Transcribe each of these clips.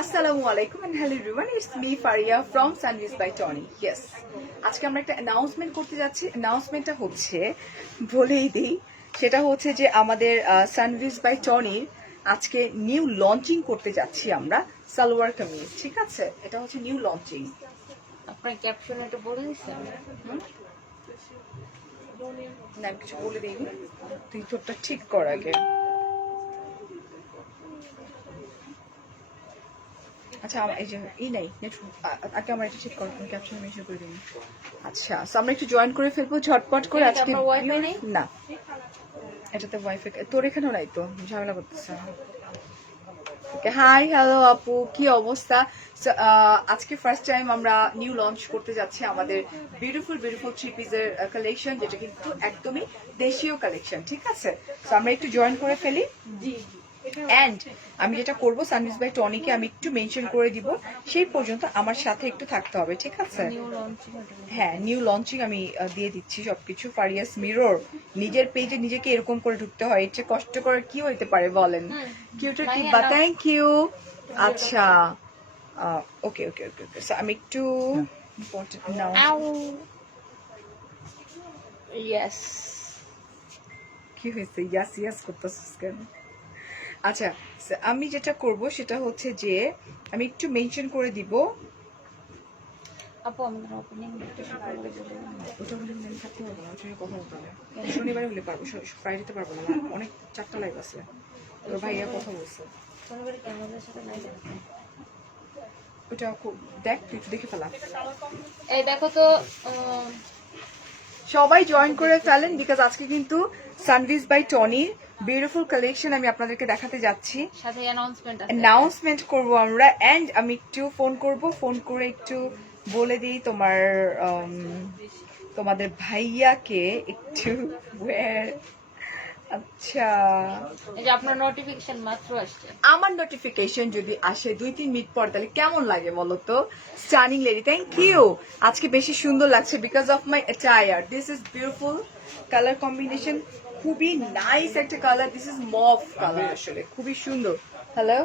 আসসালামু আলাইকুম and hello everyone, it's me Faria from Sunwiz by Tony. Yes, আজকে আমরা একটা অ্যানাউন্সমেন্ট করতে যাচ্ছি। অ্যানাউন্সমেন্টটা হচ্ছে, বলেই দিই, সেটা হচ্ছে যে আমাদের Sunwiz by Tony আজকে নিউ লঞ্চিং করতে যাচ্ছি আমরা সালোয়ার কামিজ। ঠিক আছে, এটা হচ্ছে নিউ লঞ্চিং। আপনার ক্যাপশনে এটা বলে দিচ্ছেন? না, কিছু বলে দিইনি, তুই তোরটা ঠিক কর আগে। আচ্ছা, এই যে নাই আগে আমার এটা ঠিক করো, ক্যাপশন মেনশন করে দিন। আচ্ছা, আমরা একটু জয়েন করে ফেলবো ঝটপট করে আজকে। না, এটাতে ওয়াইফাই তোর এখানেও নাই তো, ঝামেলা করতেছে। ওকে, হাই হ্যালো আপু, কি অবস্থা? আজকে ফার্স্ট টাইম আমরা নিউ লঞ্চ করতে যাচ্ছি আমাদের বিউটিফুল থ্রি পিসের কালেকশন, যেটা কিন্তু একদমই দেশীয় কালেকশন। ঠিক আছে, তো আমরা একটু জয়েন করে ফেলি। অ্যান্ড আমি যেটা করবো, সানভিজ বাই টনিকে আমি একটু মেনশন করে দিব, সেই পর্যন্ত আমার সাথে একটু থাকতে হবে। ঠিক আছে, হ্যাঁ, নিউ লঞ্চিং আমি দিয়ে দিচ্ছি সবকিছু। ফারিয়াস মিরর, নিজের পেজে নিজেকে এরকম করে ঢুকতে হয়, এটা কষ্ট করে কি হইতে পারে বলেন? কিউটার টিপা, থ্যাংক ইউ। আচ্ছা, ওকে ওকে ওকে ওকে, আমি একটু ইম্পর্টেন্ট নাও। ইয়েস, কি হয়েছে ইয়াস ইয়াস করতেছিস কেন? আচ্ছা, আমি যেটা করব সেটা হচ্ছে যে আমি একটু মেনশন করে দিব। আপু আমাদের ওপেনিং ওটা হলে আমি থাকতে পারবো না, ওর সঙ্গে কথা বলতে হবে। শনিবারে হলে পারবো, ফ্রাইডেতে পারবো না, আমার অনেক 4টা লাইভ আছে। তোর ভাইয়া কথা বলছে, শনিবারে কি আমাদের সাথে লাইভ আছে? ওটা দেখ, তুই একটু দেখে ফেলা। এই দেখো তো, সবাই জয়েন করে ফেলেন, বিকজ আজকে কিন্তু সানভিজ বাই টনির বিউটিফুল কালেকশন আমি আপনাদেরকে দেখাতে যাচ্ছি। সাথে অ্যানাউন্সমেন্ট করবো আমরা। এন্ড আমি একটু ফোন করে একটু বলে দিই তোমাদের ভাইয়াকে একটু আচ্ছা, এই যে আপনার নোটিফিকেশন মাত্র আসছে। আমার নোটিফিকেশন যদি আসে 2-3 মিনিট পর, তাহলে কেমন লাগে বলো তো? Stunning lady, thank you. আজকে বেশি সুন্দর লাগছে because of my attire. This is beautiful colour combination, খুবই নাইস একটা colour. This is mauve colour, আসলে খুবই সুন্দর। হ্যালো,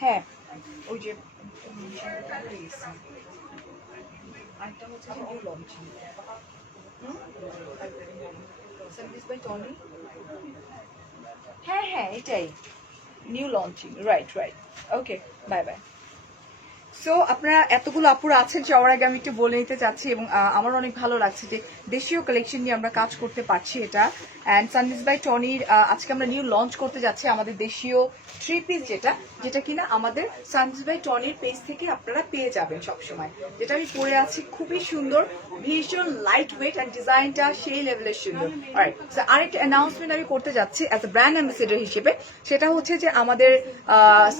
হ্যাঁ, ওই যে আরেকটা হচ্ছে যে নিউ লঞ্চিং সানভিজ বাই টনি। হ্যাঁ হ্যাঁ, এটাই নিউ লঞ্চিং, রাইট। ওকে, বাই বাই। সো আপনারা এতগুলো আপুরা আছেন, সবার আগে আমি একটু বলে নিতে চাচ্ছি, এবং আমার অনেক ভালো লাগছে যে দেশীয় কালেকশন নিয়ে আমরা কাজ করতে পারছি এটা। অ্যান্ড সানভিজ বাই টনির আজকে আমরা নিউ লঞ্চ করতে যাচ্ছি আমাদের দেশীয় থ্রি পিস, যেটা কিনা আমাদের সানভিজ বাই টনির পেজ থেকে আপনারা পেয়ে যাবেন সবসময়। যেটা আমি পরে আছি, খুবই সুন্দর, ভীষণ লাইট ওয়েট, অ্যান্ড ডিজাইনটা সেই লেভেলের সুন্দর। অলরাইট, সো আরেকটা অ্যানাউন্সমেন্ট আমি করতে যাচ্ছি অ্যাজ এ ব্র্যান্ড অ্যাম্বাসেডর হিসেবে। সেটা হচ্ছে যে আমাদের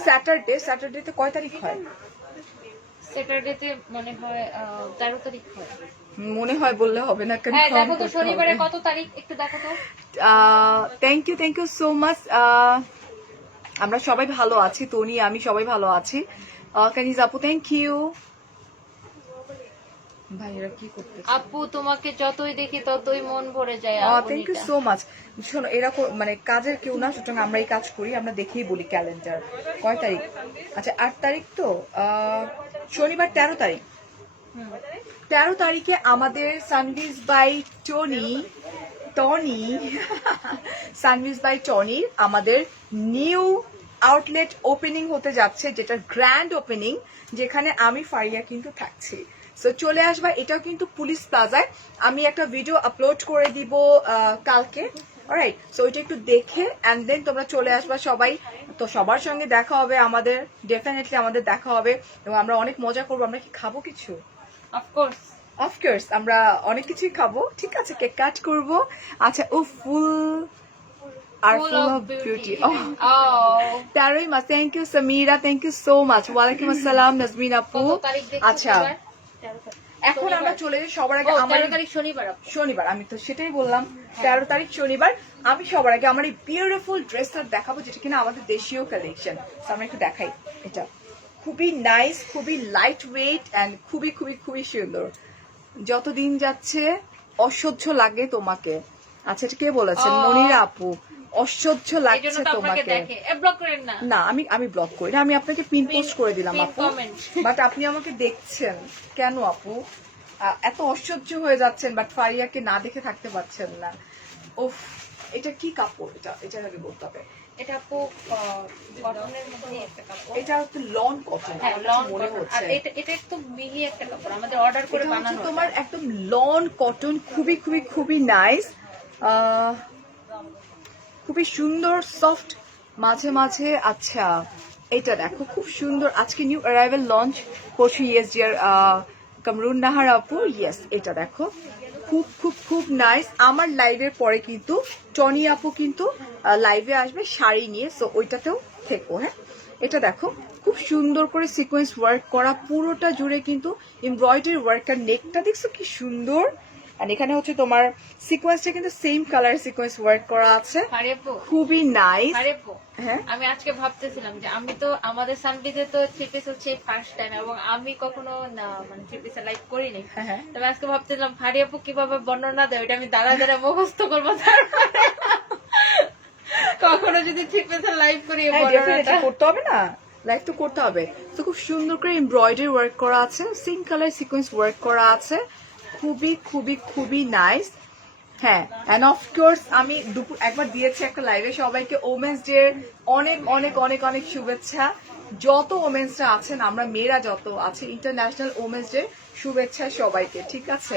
স্যাটারডেতে কয় তারিখ হয়? স্যাটারডেতে মনে হয় 13 তারিখ হয়। মনে হয় বললে হবে না, হ্যাঁ দেখো তো শনিবারে কত তারিখ, একটু দেখো তো। Thank you so much. আমরা সবাই ভালো আছি, তনি আমি সবাই ভালো আছি। কানিজ আপু, থ্যাংক ইউ। ভাইরা কি করতে? আপু তোমাকে যতই দেখি ততই মন ভরে যায়। Thank you so much. শোনো, এরকম মানে কাজের কেউ না, সুতরাং আমরাই কাজ করি, আমরা দেখেই বলি ক্যালেন্ডার কয় তারিখ। আচ্ছা, 8 তারিখ তো, শনিবার 13 তারিখ। 13 তারিখে আমাদের সানভিজ বাই সানভিজ বাই টনির আমাদের নিউ আউটলেট ওপেনিং হতে যাচ্ছে, যেটা গ্র্যান্ড ওপেনিং, যেখানে আমি ফারিয়া কিন্তু থাকছি। সো চলে আসবা, এটাও কিন্তু পুলিশ প্লাজায়। আমি একটা ভিডিও আপলোড করে দিব কালকে। অলরাইট, সো ওইটা একটু দেখে অ্যান্ড দেন তোমরা চলে আসবা সবাই। তো সবার সঙ্গে দেখা হবে আমাদের, ডেফিনেটলি আমাদের দেখা হবে, এবং আমরা অনেক মজা করবো। আমরা কি খাবো কিছু? অফকোর্স আমরা অনেক কিছুই খাবো। ঠিক আছে, কেক কাট করবো। আচ্ছা, ও ফুল আর ফুল অফ বিউটি। তেরোই মাস। Thank you Samira, thank you so much. ওয়ালাইকুম আসসালাম নাজমিন আপু। আচ্ছা, এখন আমরা চলে যাই সবার আগে আমার 13 তারিখ শনিবার আপু। শনিবার, আমি তো সেটাই বললাম 13 তারিখ শনিবার। আমি সবার আগে আমার এই বিউটিফুল ড্রেসটা দেখাবো যেটা কিনা আমাদের দেশীয় কালেকশন। আমরা একটু দেখাই, এটা খুবই নাইস, খুবই লাইট ওয়েট অ্যান্ড খুবই খুবই খুবই সুন্দর। যতদিন যাচ্ছে অসহ্য লাগে তোমাকে। আচ্ছা, এটা কে বলেছেন? মনিরা আপু, অসহ্য এইজন্য লাগছে তো আপনাকে তোমাকে। দেখে ব্লক করেন না। না, আমি ব্লক করি না, আমি আপনাকে পিন পোস্ট করে দিলাম Pin আপু, comment। বাট আপনি আমাকে দেখছেন কেন আপু? এত অসহ্য হয়ে যাচ্ছেন, বাট ফারিয়াকে না দেখে থাকতে পারছেন না। উফ, এটা কি কাপড়? এটা আগে বলতে হবে। এটা আপু কটনের মধ্যে একটা কাপড়। এটা হচ্ছে লন কটন, হ্যাঁ, আমার লন কাছে মনে কটন। আর হচ্ছে এটা একটু মিহি একটা কাপড়, আমাদের অর্ডার করে এটা হচ্ছে বানানো। তোমার একদম লন কটন, খুবই খুবই খুবই নাইস, খুবই সুন্দর, সফট মাঝে মাঝে। আচ্ছা, এটা দেখো খুব সুন্দর, আজকে নিউ অ্যারাইভেল লঞ্চ করছি ইএসজিআর কামরুন নাহার আপু। ইয়েস, এটা দেখো খুব খুব খুব নাইস। আমার লাইভের পরে কিন্তু টনি আপু কিন্তু লাইভে আসবে শাড়ি নিয়ে, সো ওইটাতেও থেকো। হ্যাঁ, এটা দেখো খুব সুন্দর করে সিকোয়েন্স ওয়ার্ক করা, পুরোটা জুড়ে কিন্তু এমব্রয়ডারি ওয়ার্ক। আর নেকটা দেখছো কি সুন্দর, আর এখানে হচ্ছে তোমার সিকোয়েন্সটা কিন্তু সেম কালার সিকোয়েন্স ওয়ার্ক করা আছে, আরে আপু, খুবই নাইস। আরে আপু, হ্যাঁ, আমি আজকে ভাবতেছিলাম যে আমি তো আমাদের সানবিতে তো থ্রি পিস হচ্ছে ফার্স্ট টাইম, এবং আমি কখনো না মানে থ্রি পিসে লাইভ করিনি। হ্যাঁ, তবে আজকে ভাবতেছিলাম ফারি আপু কিভাবে বর্ণনা দেয় ওইটা আমি দাঁড়া দাঁড়া মুখস্থ করবো, তারপরে কখনো যদি থ্রি পিসে লাইভ করি এই হ্যাঁ, বর্ণনাটা। definitely করতে হবে না, লাইক তো করতে হবে। তো খুব সুন্দর করে এমব্রয়ডারি ওয়ার্ক করা আছে, সেম কালার সিকোয়েন্স ওয়ার্ক করা আছে, খুবই খুবই খুবই নাইস। হ্যাঁ, এন্ড অফ কোর্স আমি দুপুর একবার দিয়েছি একটা লাইভে, সবাইকে ওমেন্স ডে অনেক অনেক অনেক অনেক শুভেচ্ছা। যত ওমেন্সরা আছেন, আমরা মেয়েরা যত আছে, ইন্টারন্যাশনাল ওমেন্স ডে শুভেচ্ছা সবাইকে, ঠিক আছে?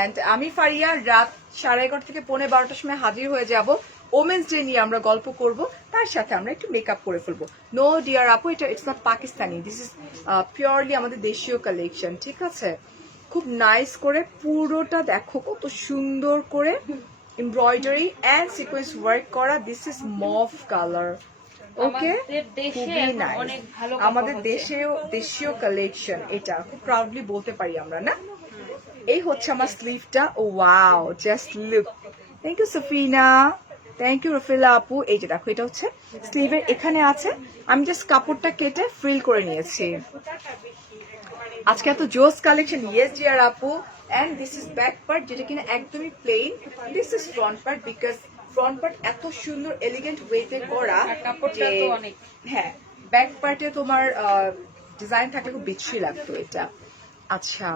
এন্ড আমি ফারিয়া রাত 11:30 থেকে 11:45 সময় হাজির হয়ে যাব। ওমেন্স ডে নিয়ে আমরা গল্প করব, তার সাথে আমরা একটু মেকআপ করে ফেলবো। নো ডিয়ার আপু, এটা it's not Pakistani, this is purely আমাদের দেশীয় কালেকশন, ঠিক আছে? খুব নাইস করে পুরোটা দেখো কত সুন্দর করে এমব্রয়ডারি এন্ড সিকোয়েন্স ওয়ার্ক করা। দিস ইজ মভ কালার, ওকে, আমাদের দেশে খুবই এখন নাইস। অনেক ভালো কাপড় আমাদের হচ্ছে। দেশীয় কালেকশন, এটা খুব প্রাউডলি বলতে পারি আমরা, না? এই হচ্ছে আমার স্লিভটা। Oh wow, just look. Thank you Safina, thank you Rafila আপু। এই যে দেখো, এটা হচ্ছে স্লিভের এখানে আছে, আমি জাস্ট কাপড়টা কেটে ফ্রিল করে নিয়েছি। আজকে এত জোস কালেকশন, ইয়েস ডিয়ার আপু। And this is back part, যেটা কিনা একদমই plain. This is front part, because front part এত সুন্দর এলিগেন্ট ওয়েতে করা আর কাপড়টা যে তো অনেক। হ্যাঁ, ব্যাক পার্টে তোমার ডিজাইন থাকলে খুব বিচ্ছিরি লাগতো এটা। আচ্ছা,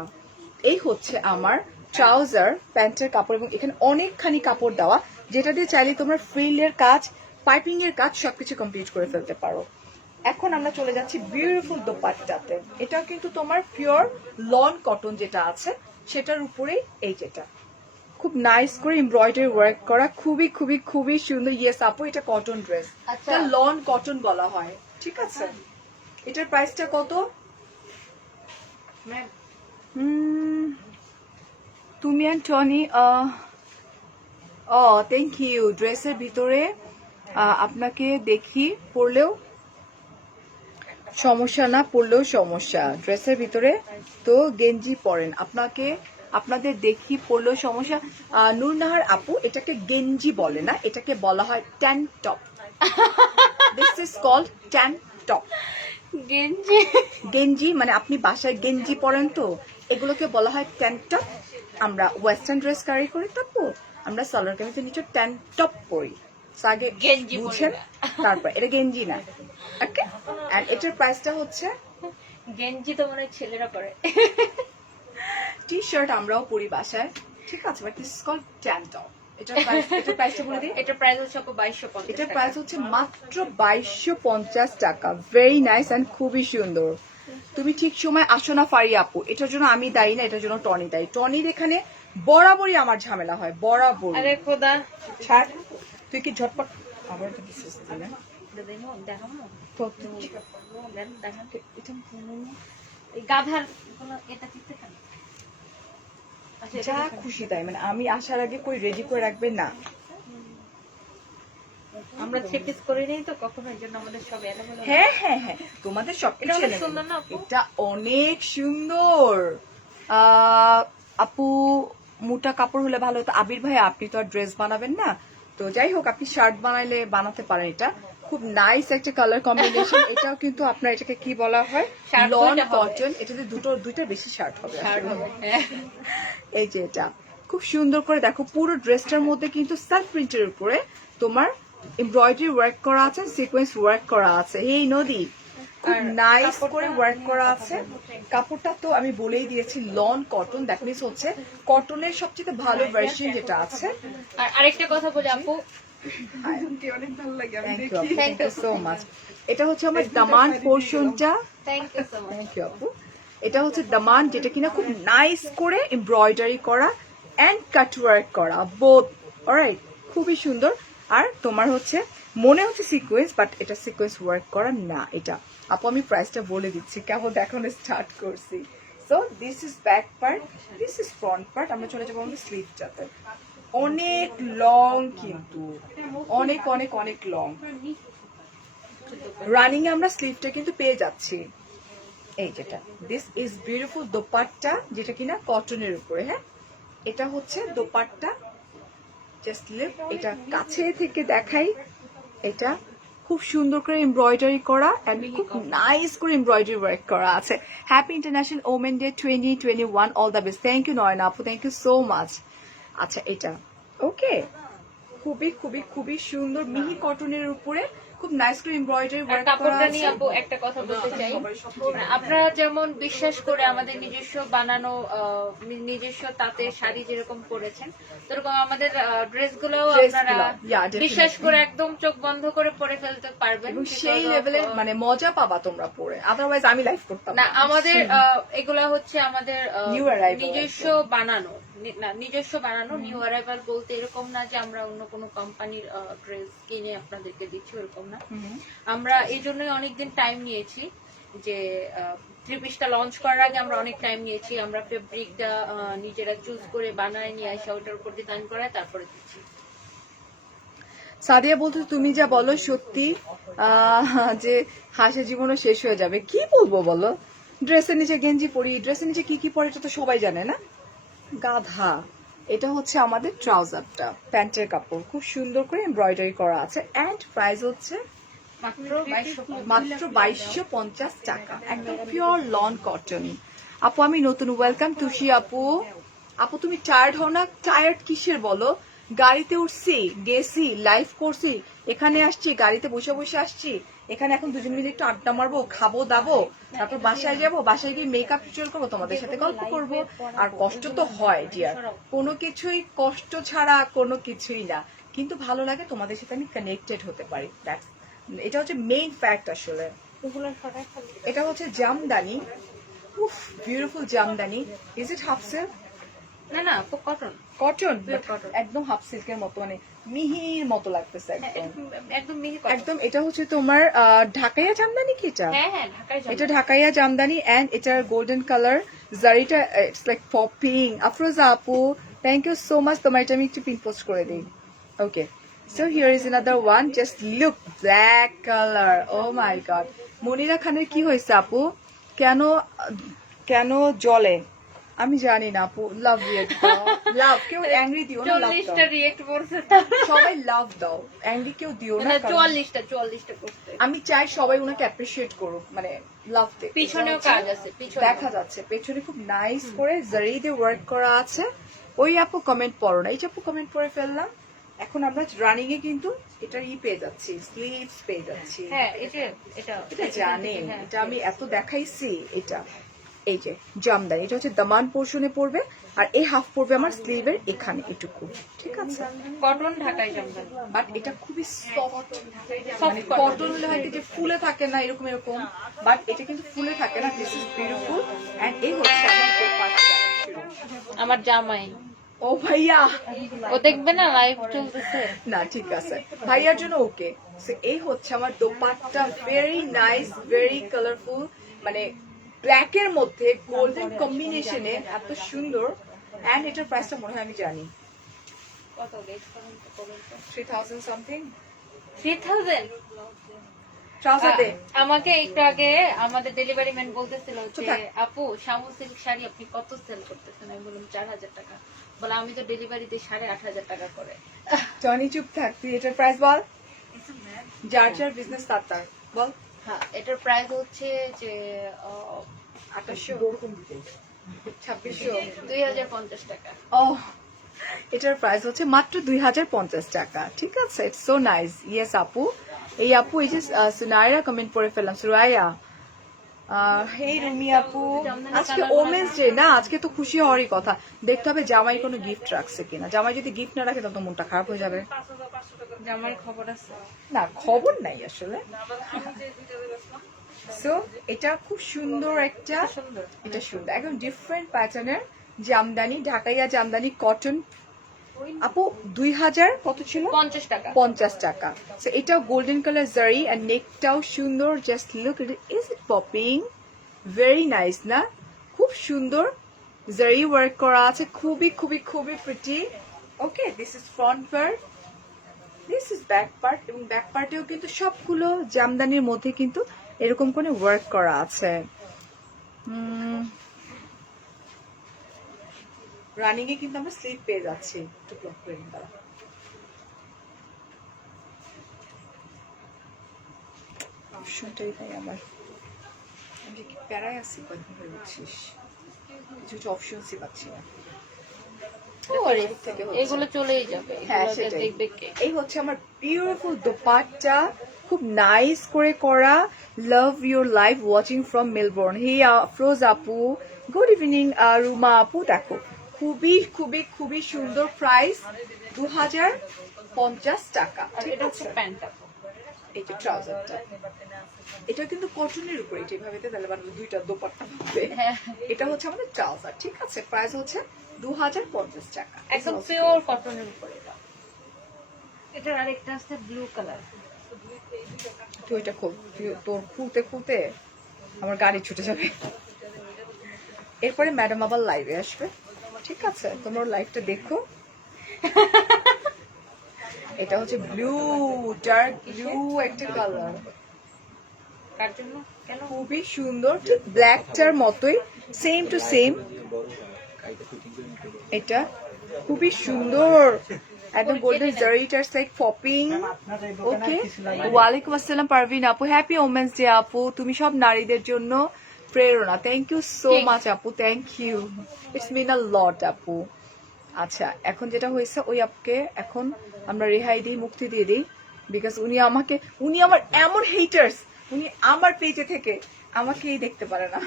এই হচ্ছে আমার ট্রাউজার প্যান্টের কাপড়, এবং এখানে অনেকখানি কাপড় দেওয়া, যেটা দিয়ে চাইলে তোমরা ফ্রিলের কাজ, পাইপিং এর কাজ সবকিছু কমপ্লিট করে ফেলতে পারো। এখন আমরা চলে যাচ্ছি বিউটিফুল দোপাট্টাতে। এটা কিন্তু তোমার পিওর লন কটন যেটা আছে সেটার উপরেই এই যেটা খুব নাইস করে এমব্রয়ডারি ওয়ার্ক করা, খুবই খুবই খুবই সুন্দর। ইয়েস আপু, এটা কটন ড্রেস, আচ্ছা। এটা লন কটন বলা হয়, ঠিক আছে? এটার প্রাইসটা কত? ম্যাম, তুমি অ্যান্ড টনি, থ্যাংক ইউ। ড্রেসের ভিতরে আপনাকে দেখি পরলেও সমস্যা না, পরলেও সমস্যা। ড্রেসের ভিতরে তো গেঞ্জি পরেন, আপনাদের দেখি পরলেও সমস্যা। নূরনাহার আপু, এটাকে গেঞ্জি বলে না, এটাকে বলা হয় tank top. This is called tank top. গেঞ্জি গেঞ্জি মানে আপনি বাসায় গেঞ্জি পরেন, তো এগুলোকে বলা হয় ট্যান টপ। আমরা ওয়েস্টার্ন ড্রেস ক্যারি করি, তারপর আমরা সালোয়ার কামিজের নিচে ট্যান টপ পরি। So, আগে গেঞ্জি বুঝেন, তারপর এটা গেঞ্জি না, ওকে? এন্ড এটার প্রাইসটা হচ্ছে, গেঞ্জি তো মনে হয় ছেলেরা পরে। টি শার্ট আমরাও পরি বাসায়, ঠিক আছে, but this is called tank top. এটার প্রাইসটা বলে দিই। এটার প্রাইস হচ্ছে আপু 2250 এটার টাকা। প্রাইস হচ্ছে মাত্র 2250 টাকা। ভেরি নাইস এন্ড খুবই সুন্দর। তুমি ঠিক সময় আসো না ফারি আপু, এটার জন্য আমি দায়ী না, এটার জন্য টনি দায়ী। টনির এখানে বরাবরই আমার ঝামেলা হয়, বরাবর। আরে খোদা, ছাড়, তুই কি ঝটপট আবার একটা বিশেষ দিলে দেখাবো তো দেখান এটা এই গাধার কোনো এটা চিনতে পারি। আচ্ছা, যা খুশি তাই, মানে আমি আসার আগে কই রেডি করে রাখবে না। আমরা থ্রি পিস করি নাই তো কখনো, এর জন্য আমাদের সব এলোমেলো। হ্যাঁ হ্যাঁ হ্যাঁ, তোমাদের এটা সবকিছু অনেক এনে সুন্দর দেব। না আপু? এটা অনেক সুন্দর। আপু মোটা কাপড় হলে ভালো হতো। আবির ভাই আপনি তো আর ড্রেস বানাবেন না, তো যাই হোক আপনি শার্ট বানাইলে বানাতে পারেন। এটা খুব নাইস একটা কালার কম্বিনেশন। এটাও কিন্তু আপনার এটাকে কি বলা হয়, Shirt লন দুইটা হবে। কটন। এটাতে দুইটার বেশি শার্ট হবে শার্ট আসলে। হবে, হ্যাঁ। এই যে এটা খুব সুন্দর করে দেখো, পুরো ড্রেসটার মধ্যে কিন্তু সেলফ প্রিন্টের উপরে তোমার এমব্রয়ডারি ওয়ার্ক করা আছে, সিকোয়েন্স ওয়ার্ক করা আছে। এই নদী খুব আর নাইস কাপড়টা করে ওয়ার্ক করা আছে। কাপড়টা তো আমি বলেই দিয়েছি লন কটন, দ্যাট মিনস হচ্ছে কটনের সবচেয়ে ভালো ভার্সন যেটা আছে। আর আরেকটা কথা বলি আপু, অনেক ভালো লাগে, আমি Thank দেখি। you. Thank you so much. এটা হচ্ছে আমার দামান পোর্শনটা। Thank you so much. Thank you আপু। এটা হচ্ছে দামান, যেটা কিনা খুব নাইস করে এমব্রয়ডারি করা এন্ড কাট ওয়ার্ক করা, বোথ। অলরাইট, খুবই সুন্দর। আর তোমার হচ্ছে মনে হচ্ছে সিকোয়েন্স, বাট এটা সিকোয়েন্স ওয়ার্ক করা না। এটা আপু আমি প্রাইসটা বলে দিচ্ছি, কেবল দেখানো স্টার্ট করছি। So this is back part, this is front part. আমরা চলে যাবো আমাদের স্লিভটাতে। অনেক লং, কিন্তু অনেক অনেক অনেক লং। রানিং এ আমরা স্লিভটা কিন্তু পেয়ে যাচ্ছি। এই যেটা দিস ইজ বিউটিফুল দোপাট্টা, যেটা কিনা কটনের উপরে। হ্যাঁ, এটা হচ্ছে দোপাট্টা। জাস্ট লুক, এটা কাছে থেকে দেখাই। এটা খুব সুন্দর করে এমব্রয়ডারি করা এন্ড খুব নাইস করে এমব্রয়ডারি ওয়ার্ক করা আছে। Happy international women day 2021, all the best. Thank you Nayna আপু, থ্যাংক ইউ সো মাচ। আচ্ছা, এটা ওকে, খুবই খুবই খুবই সুন্দর মিহি কটনের উপরে খুব নাইস করে এমব্রয়ডারি আর ওয়ার্ক করা কাপড়টা নিয়ে আছে। আপু একটা কথা বলতে চাই। আপনারা যেমন বিশ্বাস করে আমাদের নিজস্ব বানানো নিজস্ব তাঁতের শাড়ি যেরকম করেছেন, সেরকম আমাদের ড্রেস গুলোও আপনারা yeah, definitely. বিশ্বাস করে একদম চোখ বন্ধ করে পরে ফেলতে পারবেন। এবং সেই Because of, লেভেলের মানে মজা পাবা তোমরা পরে, আদারওয়াইজ আমি লাইভ করতাম না, আমাদের এগুলা হচ্ছে আমাদের New arrival নিজস্ব বানানো, নিজস্ব বানানো। নিউ অ্যারাইভাল বলতে এরকম না যে আমরা অন্য কোনো কোম্পানির ড্রেস কিনে আপনাদেরকে দিচ্ছি, এরকম না। আমরা এই জন্যই অনেকদিন টাইম নিয়েছি, যে থ্রি পিসটা লঞ্চ করার আগে আমরা অনেক টাইম নিয়েছি। আমরা ফেব্রিকটা নিজেরা চুজ করে বানায় নিয়ে আসা, ওটার উপর ডিজাইন করায় তারপরে দিচ্ছি। সাদিয়া বলতে তুমি যা বলো সত্যি, যে হাসি জীবনও শেষ হয়ে যাবে। কি বলবো বলো, ড্রেসের নিচে গেঞ্জি পরি, ড্রেসের নিচে কি কি পরে এটা তো সবাই জানে না, গাধা। এটা হচ্ছে আমাদের ট্রাউজারটা, প্যান্টের কাপড়, খুব সুন্দর করে এমব্রয়ডারি করা আছে এন্ড প্রাইস হচ্ছে মাত্র মাত্র 2250 টাকা, একদম পিওর লন কটন। আপু আমি নতুন, ওয়েলকাম তুষি আপু। আপু তুমি টায়ার্ড হও না? টায়ার্ড কিসের বলো, গাড়িতে উঠছি, গেছি, লাইভ করছি, এখানে আসছি, গাড়িতে বসে বসে আসছি, এখানে এখন দুজন মিলে একটু আড্ডা মারবো, খাবো দাবো, তারপর বাসায় যাবো, বাসায় গিয়ে মেকআপ টিউটোরিয়াল করবো, তোমাদের সাথে গল্প করবো। আর কষ্ট তো হয় ডিয়ার, কোনো কিছুই কষ্ট ছাড়া কোনো কিছুই না, কিন্তু ভালো লাগে, তোমাদের সাথে আমি কানেক্টেড হতে পারি। That's এটা হচ্ছে মেইন ফ্যাক্ট আসলে। এটা হচ্ছে জামদানি, উফ beautiful Jamdani. Is it half silk? না না আপু, কটন। Cotton, Pure cotton. একদম হাফ সিল্কের মতো, মানে মিহির মতো লাগতেছে একদম একদম মিহি কটন। একদম। এটা হচ্ছে তোমার ঢাকাইয়া জামদানি কি এটা? হ্যাঁ হ্যাঁ, ঢাকায় এটা ঢাকাইয়া জামদানি এন্ড এটার গোল্ডেন কালার জারিটা, ইটস লাইক পপিং। আফরোজা আপু থ্যাংক ইউ সো মাচ, তোমার এটা আমি একটু পিন পোস্ট করে দিই। Okay, so here is another one, just look, black colour. Oh my god, Monira খানের কি হয়েছে আপু, কেন কেন জলে? আমি জানি না আপু, লাভ রিয়েক্ট দাও, লাভ, কেউ অ্যাংরি দিও না, লাভ দাও, 40টা রিয়েক্ট করছে, সবাই লাভ দাও, অ্যাংরি কেউ দিও না, কারণ 44টা করছে। আমি চাই সবাই ওনাকে অ্যাপ্রিশিয়েট করুক, মানে লাভ দেখ। পিছনেও কাজ আছে, পিছনে দেখা যাচ্ছে পেছনে খুব নাইস করে জারি দিয়ে ওয়ার্ক করা আছে। ওই আপু কমেন্ট পড়ো না, এই যে আপু কমেন্ট পড়ে ফেললাম। এখন আমরা রানিং এ কিন্তু এটা পেয়ে যাচ্ছি, স্লিভস পেয়ে যাচ্ছি। হ্যাঁ, এটা এটা জানি, হ্যাঁ। এটা আমি এত দেখাইছি। এটা এই যে জামদানি, এটা হচ্ছে দামান পোর্শনে পড়বে, আর এই হাফ পড়বে আমার স্লিভের এখানে এটুকু, ঠিক আছে? কটন ঢাকায় জামদানি। বাট এটা খুবই সফট, Soft মানে cotton। কটন হলে হয়তো যে ফুলে থাকে না এরকম এরকম, বাট এটা কিন্তু ফুলে থাকে না। দিস ইজ বিউটিফুল এন্ড এই হচ্ছে আমার দোপাট্টা। আমার জামাই, ও ভাইয়া, ও দেখবে না লাইভ চলতেছে। না ঠিক আছে, ভাইয়ার জন্য ওকে। এই হচ্ছে আমার dupatta, very nice, very colourful, মানে ব্ল্যাক এর মধ্যে গোল্ডেন কম্বিনেশনে এত সুন্দর। এন্ড এটার প্রাইসটা মনে হয় আমি জানি, কত গেস করুন তো, করুন তো। 3000 সামথিং। 3000 ট্রাউজার দে। আমাকে একটু আগে আমাদের ডেলিভারি ম্যান বলতেছিল যে কোথায়? আপু শামু সিল্ক শাড়ি আপনি কত সেল করতেছেন? আমি বললাম 4000 টাকা। বলে আমি তো ডেলিভারি দিই 8500 টাকা করে। টনি চুপ থাক, তুই এটার প্রাইস বল। যার যার বিজনেস তার তার বল। হ্যাঁ, এটার প্রাইস হচ্ছে যে 2800, 2600, 2050 টাকা। ও এটার প্রাইস হচ্ছে মাত্র 2050 টাকা। ঠিক আছে, ইটস সো নাইস। ইয়েস আপু, এই আপু এই যে সুনাইরা কমেন্ট করে ফেললাম, সুরাইয়া। হেই রুমি আপু, আজকে ওমেন্স ডে না, আজকে তো খুশি হওয়ারই কথা। দেখতে হবে জামাই কোনো গিফট রাখছে কিনা। জামাই যদি গিফট না রাখে তখন তো মনটা খারাপ হয়ে যাবে। জামাই খবর আছে? না, খবর নাই আসলে। সো এটা খুব সুন্দর একটা, এটা সুন্দর একদম ডিফারেন্ট প্যাটার্নের জামদানি, ঢাকাইয়া জামদানি কটন। আপু 2000 কত ছিল? 50 টাকা। 50 টাকা। সো এটাও গোল্ডেন কালার জারি এন্ড নেকটাও সুন্দর। Just look it, is it popping? Very nice না? খুব সুন্দর জারি ওয়ার্ক করা আছে, খুবই খুবই খুবই pretty. Okay, this is front part, this is back part, এবং ব্যাক পার্টেও কিন্তু সবগুলো জামদানির মধ্যে কিন্তু এরকম করে ওয়ার্ক করা আছে। রানিং এ কিন্তু আমরা স্লিপ পেয়ে যাচ্ছি। একটু ব্লক করে নিন দাঁড়া। অপশনটাই তাই আমার, আমি কি প্যারায় আছি? কয়দিন হয়ে উঠছিস, কিছু অপশনসই পাচ্ছি না। থেকে হচ্ছে। এগুলো চলেই যাবে, হ্যাঁ, এগুলোকে সেটাই। দেখবে কে? এই হচ্ছে আমার বিউটিফুল দোপাট্টা, খুব নাইস করে করা। Love your life watching from Melbourne. Hey Afroz আপু, গুড ইভিনিং। রুমা আপু, দেখো খুবই খুবই খুবই সুন্দর। প্রাইস 2050 টাকা। আর ঠিক এটা আছে, হচ্ছে প্যান্টটা। এই যে ট্রাউজারটা, এটা কিন্তু কটনের উপরে, এটা এভাবে তাহলে মানে দুইটা দোপাট্টা হবে। হ্যাঁ, এটা হচ্ছে আমাদের ট্রাউজার। ঠিক আছে, প্রাইস হচ্ছে 2050 টাকা। একদম পিওর কটনের উপরে এটা। এটার আরেকটা আছে ব্লু কালার। তুই এটা খোল, তোর খুলতে খুলতে আমার গাড়ি ছুটে যাবে। এরপরে ম্যাডাম আবার লাইভে আসবে। ঠিক আছে, তোমরা লাইভটা দেখো। এটা হচ্ছে ব্লু, ডার্ক ব্লু একটা কালার, কার জন্য? কেন? খুবই সুন্দর, ঠিক ব্ল্যাকটার মতোই, সেম টু সেম। এটা খুবই সুন্দর, একদম গোল্ডেন জারিটার লাইক পপিং। ওকে, ওয়ালাইকুম আসসালাম পারভিন আপু, হ্যাপি ওমেন্স ডে আপু, তুমি সব নারীদের জন্য প্রেরণা। থ্যাংক ইউ সো মাচ আপু, থ্যাংক ইউ, ইটস মিন আ লট আপু। আচ্ছা, এখন যেটা হয়েছে, ওই আপুকে এখন আমরা রেহাই দিই, মুক্তি দিয়ে দিই, বিকজ উনি আমার এমন হেটার্স, উনি আমার পেজে থেকে আমাকেই দেখতে পারে না।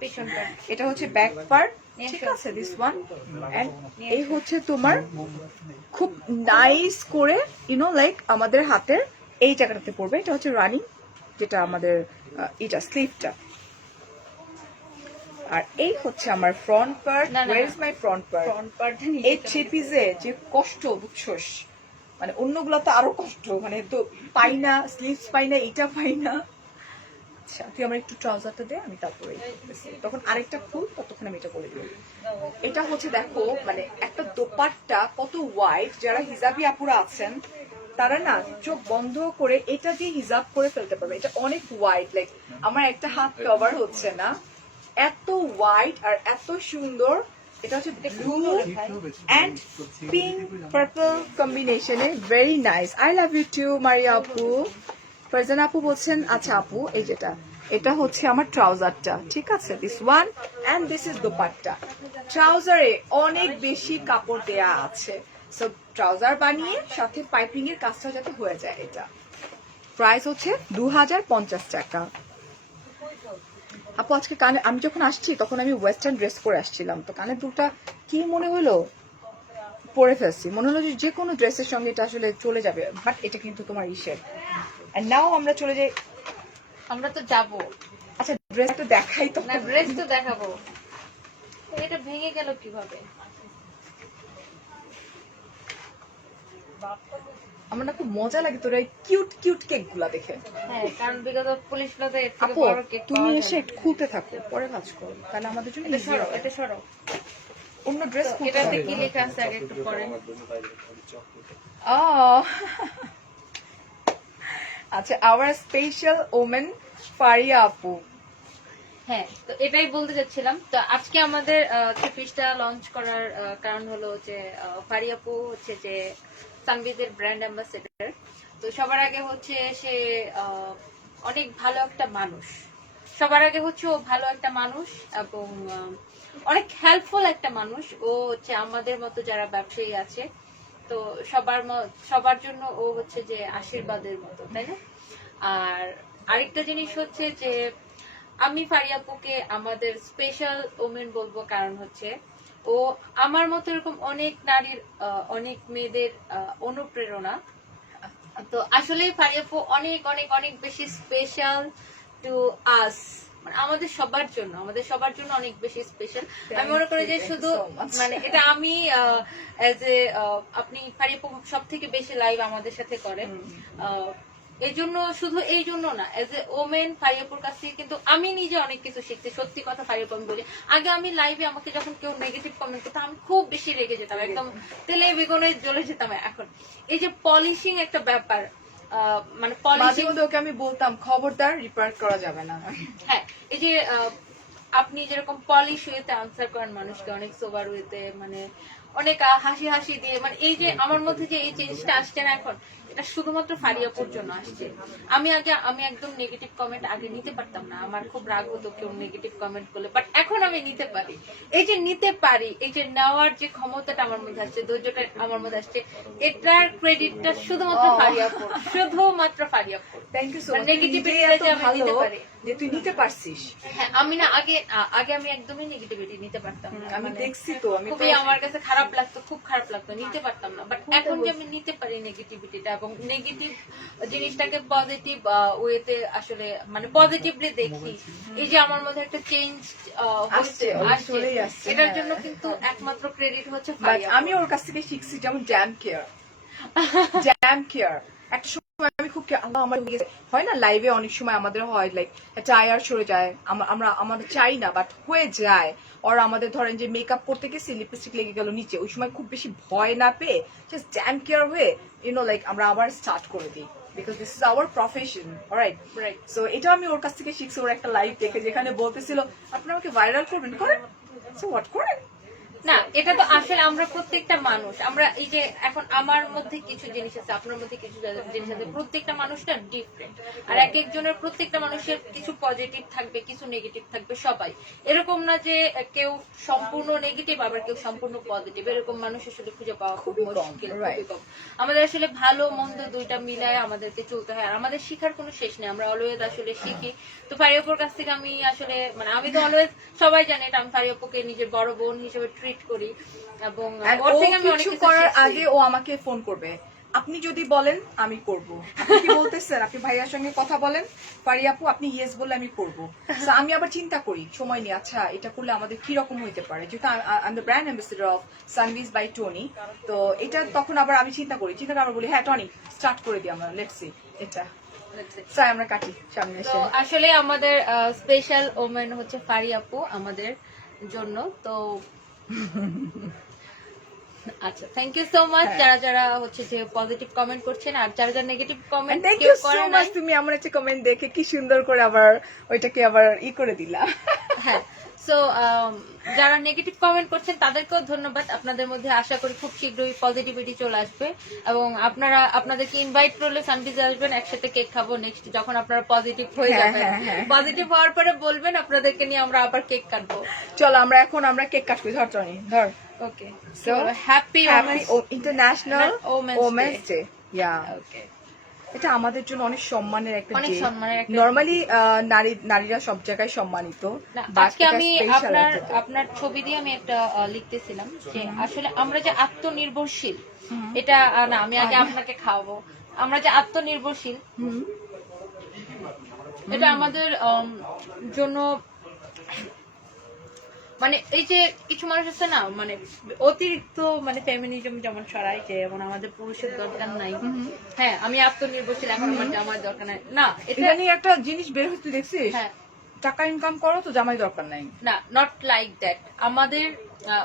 পেছনটা এটা হচ্ছে ব্যাক পার্ট। ঠিক আছে, দিস ওয়ান, এন্ড এই হচ্ছে তোমার খুব নাইস করে ইউনো লাইক আমাদের হাতের এই জায়গাটাতে পড়বে। এটা হচ্ছে রানিং, যেটা আমাদের এটা স্লিভটা। আর এই হচ্ছে আমার front part. Where is my front part? Front part এই থ্রি পিসে যে কষ্ট বুঝছোস, মানে অন্যগুলো তো আরো কষ্ট, মানে তো পাই না, স্লিভস পাই না, এটা পাই না। আচ্ছা, তুই আমার একটু ট্রাউজারটা দে, আমি তারপরে তখন আরেকটা ফুল, ততক্ষণ আমি এটা করে দিই। এটা হচ্ছে দেখো, মানে একটা দোপাট্টা কত ওয়াইড। যারা হিজাবি আপুরা আছেন তারা না চোখ বন্ধ করে এটা দিয়ে হিজাব করে ফেলতে পারবে। এটা অনেক ওয়াইড, লাইক আমার একটা হাত কভার হচ্ছে না, এত ওয়াইড আর এত সুন্দর। এটা হচ্ছে ব্লু এন্ড পিঙ্ক পার্পল কম্বিনেশনে, very nice. I love you too Maria আপু। ফারজানা আপু বলছেন, আচ্ছা আপু, এই যেটা এটা হচ্ছে আমার ট্রাউজারটা। ঠিক আছে, this one and this is dupatta. ট্রাউজারে অনেক বেশি কাপড় দেয়া আছে, সো ট্রাউজার বানিয়ে সাথে পাইপিং এর কাজটা যাতে হয়ে যায়। এটা প্রাইস হচ্ছে 2050 টাকা। আপু আজকে কানে, আমি যখন আসছি তখন আমি ওয়েস্টার্ন ড্রেস পরে আসছিলাম, তো কানের দুলটা কি মনে হলো পরে ফেলছি, মনে হলো যে কোনো ড্রেসের সঙ্গে এটা আসলে চলে যাবে, বাট এটা কিন্তু তোমার ইসের। এন্ড নাও আমরা চলে যাই। আমরা তো যাবো। আচ্ছা, ড্রেসটা দেখাই তো। না, ড্রেস তো দেখাবো। এটা ভেঙে গেল কিভাবে? আমার না খুব মজা লাগে তোর এই কিউট কিউট কেক গুলা দেখে। হ্যাঁ, কারণ বিগত পুলিশ প্লাজা এর থেকে আপু বড় কেক তুমি এসে একটু খুলতে থাকো, পরে কাজ করো, তাহলে আমাদের জন্য এটা easy সরো, হবে। এটা সরো। অন্য ড্রেস এটাতে কি লেখা আছে আগে একটু পড়েন। আচ্ছা, আওয়ার স্পেশাল ওমেন ফারিয়া আপু। হ্যাঁ, তো এটাই বলতে চাচ্ছিলাম। তো আজকে আমাদের থ্রি পিসটা লঞ্চ করার কারণ হলো যে ফারিয়া আপু হচ্ছে যে সানবিজের ব্র্যান্ড অ্যাম্বাসেডর। তো সবার আগে হচ্ছে সে অনেক ভালো একটা মানুষ। সবার আগে হচ্ছে ও ভালো একটা মানুষ এবং অনেক হেল্পফুল একটা মানুষ। ও হচ্ছে আমাদের মতো যারা ব্যবসায়ী আছে, তো সবার জন্য ও হচ্ছে যে আশীর্বাদের মতো, তাই না? আর আরেকটা জিনিস হচ্ছে যে আমি ফারিয়াপুকে আমাদের স্পেশাল ওমেন বলবো, কারণ হচ্ছে ও আমার মতো এরকম অনেক নারীর অনেক মেয়েদের অনুপ্রেরণা। তো আসলে ফারিয়াপু অনেক অনেক অনেক বেশি স্পেশাল টু আস, আমাদের সবার জন্য অনেক বেশি স্পেশাল। আমি মনে করি যে শুধু মানে এটা আমি এজ এ আপনি ফারিয়াপু সব থেকে বেশি লাইভ আমাদের সাথে করেন, এই জন্য শুধু এই জন্য না, এজ এ ওমেন ফারিয়াপুর কাছ থেকে কিন্তু আমি নিজে অনেক কিছু শিখছি। সত্যি কথা ফারিয়াপু আমি বলি, আগে আমি লাইভে আমাকে যখন কেউ নেগেটিভ কমেন্ট করতো আমি খুব বেশি রেগে যেতাম, একদম তেলে বেগুনে জ্বলে যেতাম। এখন এই যে পলিশিং একটা ব্যাপার, মানে পলিশিং, ওকে আমি বলতাম খবরদার রিপার করা যাবে না। হ্যাঁ, এই যে আপনি যেরকম পলিশ ওয়েতে আনসার করেন মানুষকে, অনেক সোবার ওয়েতে, মানে অনেক হাসি হাসি দিয়ে, মানে এই যে আমার মধ্যে যে এই চেঞ্জটা আসছে না এখন, এটা শুধুমাত্র ফারিয়াপুর জন্য আসছে। আমি একদম নেগেটিভ কমেন্ট আগে নিতে পারতাম না, আমার খুব রাগ হতো কেউ নেগেটিভ কমেন্ট করলে, বাট এখন আমি নিতে পারি। এই যে নিতে পারি, এই যে নেওয়ার যে ক্ষমতাটা আমার মধ্যে আসছে, ধৈর্যটা আমার মধ্যে আসছে, এটার ক্রেডিটটা শুধুমাত্র ফারিয়াপুর, শুধুমাত্র Fariyapur. Thank you so much. নেগেটিভিটিটা আমি নিতে পারি যে তুই নিতে পারছিস। হ্যাঁ, আমি না আগে আমি একদমই নেগেটিভিটি নিতে পারতাম না, আমি মানে দেখছি তো, আমি খুবই আমার কাছে খারাপ লাগতো, খুব খারাপ লাগতো, নিতে পারতাম না। বাট এখন যে আমি নিতে পারি নেগেটিভিটিটা, এবং নেগেটিভ জিনিসটাকে পজিটিভ ওয়েতে আসলে মানে পজিটিভলি দেখি, এই যে আমার মধ্যে একটা চেঞ্জ আসছে, চলেই আসছে। এটার জন্য কিন্তু একমাত্র ক্রেডিট হচ্ছে But ফারিয়া। আমি ওর কাছ থেকে শিখছি যেমন ড্যাম কেয়ার। একটা সময় আমি খুব আল্লাহ আমার হয় না লাইভে অনেক সময় আমাদের হয় লাইক একটা আয়ার সরে যায়, আমরা আমাদের চাই না বাট হয়ে যায়। ওর আমাদের ধরেন যে মেকআপ করতে গেছি লিপস্টিক লেগে গেল নিচে, ওই সময় খুব বেশি ভয় না পেয়ে জাস্ট ড্যাম কেয়ার হয়ে লাইক আমরা আবার স্টার্ট করে দিই, because this is our profession, alright? So এটা আমি ওর কাছ থেকে শিখছি, ওর একটা লাইভ দেখে যেখানে বলতেছিল আপনি আমাকে ভাইরাল করবেন, করেন। সো হোয়াট করেন না, এটা তো আসলে আমরা প্রত্যেকটা মানুষ, আমরা এই যে এখন আমার মধ্যে কিছু জিনিস আছে, আপনার মধ্যে কিছু জিনিস আছে, প্রত্যেকটা মানুষটা ডিফারেন্ট। আর এক একজনের প্রত্যেকটা মানুষের কিছু পজিটিভ থাকবে, কিছু নেগেটিভ থাকবে, সবাই এরকম না যে কেউ সম্পূর্ণ নেগেটিভ আবার কেউ সম্পূর্ণ পজিটিভ, এরকম মানুষ আসলে খুঁজে পাওয়া খুব মুশকিল, খুবই কম। আমাদের আসলে ভালো মন্দ দুইটা মিলায় আমাদেরকে চলতে হয়, আর আমাদের শিখার কোনো শেষ নেই, আমরা অলওয়েজ আসলে শিখি। তো ফারিয়াপুর কাছ থেকে আমি আসলে মানে আমি তো অলওয়েজ, সবাই জানে এটা, আমি ফারিয়াপুকে নিজের বড় বোন হিসেবে ট্রিট করি, এবং ওর থেকে আমি অনেক কিছু করার শিখছি। আগে ও আমাকে ফোন করবে, আপনি যদি বলেন আমি করব। আপনি কি বলতেছেন? আপনি ভাইয়ার সঙ্গে কথা বলেন, ফারিয়াপু আপনি ইয়েস বললে আমি করব। So আমি আবার চিন্তা করি সময় নিয়ে, আচ্ছা এটা করলে আমাদের কি রকম হইতে পারে, যেহেতু I am the brand ambassador of Sanvees by Tony. তো এটা তখন আবার আমি চিন্তা করি বলি হ্যাঁ টনি স্টার্ট করে দিই আমরা, লেটস সি এটা স্যার আমরা কাটি সামনে তো এসে। আসলে আমাদের স্পেশাল ওমেন হচ্ছে ফারিয়াপু আমাদের জন্য। তো আচ্ছা, থ্যাংক ইউ সো মাচ যারা যারা হচ্ছে যে পজিটিভ কমেন্ট করছেন, আর যারা যারা নেগেটিভ কমেন্ট থ্যাংক কেউ ইউ সো করে মাচ, নাই। তুমি আমার একটা কমেন্ট দেখে কি সুন্দর করে আবার ওইটাকে আবার করে দিলা। হ্যাঁ, সো যারা নেগেটিভ কমেন্ট করছেন তাদেরকেও ধন্যবাদ। আপনাদের মধ্যে আশা করি খুব শীঘ্রই পজিটিভিটি চলে আসবে, এবং আপনাদেরকে ইনভাইট করলে সানভিজে আসবেন, একসাথে কেক খাবো নেক্সট যখন আপনারা পজিটিভ হয়ে যাবেন। পজিটিভ হওয়ার পরে বলবেন, আপনাদেরকে নিয়ে আমরা আবার কেক কাটবো। চলো আমরা কেক কাটবো, ধর টনি ধর। Okay, so happy international women's day. Yeah, okay, এটা আমাদের জন্য অনেক সম্মানের একটা অনেক ডে। সম্মানের একটা নরমালি নারীরা সব জায়গায় সম্মানিত, আজকে আমি আপনার ছবি দিয়ে আমি একটা লিখতেছিলাম যে আসলে আমরা যে আত্মনির্ভরশীল, এটা না আমি আগে আপনাকে খাওয়াবো, আমরা যে আত্মনির্ভরশীল এটা আমাদের জন্য, মানে এই যে কিছু মানুষ আছে না, মানে অতিরিক্ত মানে ফেমিনিজম যেমন ছড়ায় যে যেমন আমাদের পুরুষের দরকার নাই, হ্যাঁ আমি আত্মনির্ভরশীল এখন আমার জামাই দরকার নাই, না এটা নিয়ে একটা জিনিস বের হচ্ছে দেখছিস, হ্যাঁ টাকা ইনকাম করো তো জামাই দরকার নাই, না, নট লাইক দ্যাট। আমাদের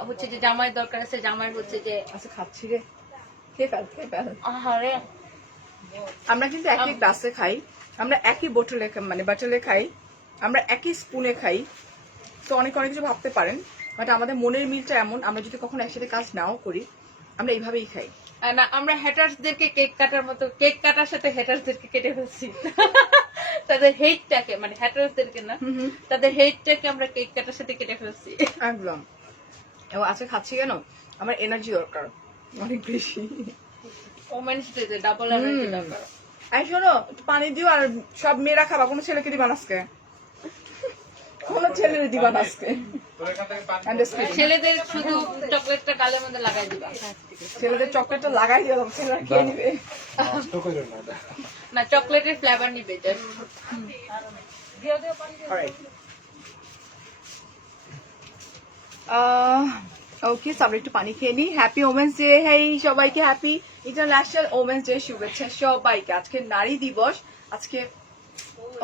হচ্ছে যে জামাই দরকার আছে, জামাই হচ্ছে যে আচ্ছা খাচ্ছি রে, খেয়ে ফেল আহারে আমরা কিন্তু একই গ্লাসে খাই, আমরা একই বোতলে মানে বাটলে খাই, আমরা একই স্পুনে খাই। তো অনেক কিছু ভাবতে পারেন, বাট আমাদের মনের মিলটা এমন, আমরা যদি কখনো একসাথে কাজ নাও করি আমরা এইভাবেই খাই। না আমরা হ্যাটার্সদেরকে কেক কাটার মতো কেক কাটার সাথে হ্যাটার্সদেরকে কেটে ফেলছি। তাদের হেটটাকে মানে হ্যাটার্সদেরকে না, তাদের হেটটাকে আমরা কেক কাটার সাথে কেটে ফেলছি একদম। এবং আজকে খাচ্ছি কেন, আমার এনার্জি দরকার অনেক বেশি। ওমেন্স ডেতে ডাবল এনার্জি দরকার। এই শোনো, একটু পানি দিও, আর সব মেয়েরা খাবা, কোনো ছেলেকে দিবা না আজকে, কোনো ছেলের দিবা না আজকে। I'm just kidding. ছেলেদের শুধু চকলেটটা গালের মধ্যে লাগাই দিবা। ছেলেদের চকলেটটা লাগাই দিও, ছেলেরা খেয়ে নিবে। না চকলেটের ফ্লেভার নিবে জাস্ট। Alright. ওকে, আমরা একটু পানি খেয়ে নিই। হ্যাপি ওমেন্স ডে, হেই সবাইকে হ্যাপি ইন্টারন্যাশনাল ওমেন্স ডে শুভেচ্ছা সবাইকে। আজকে নারী দিবস, আজকে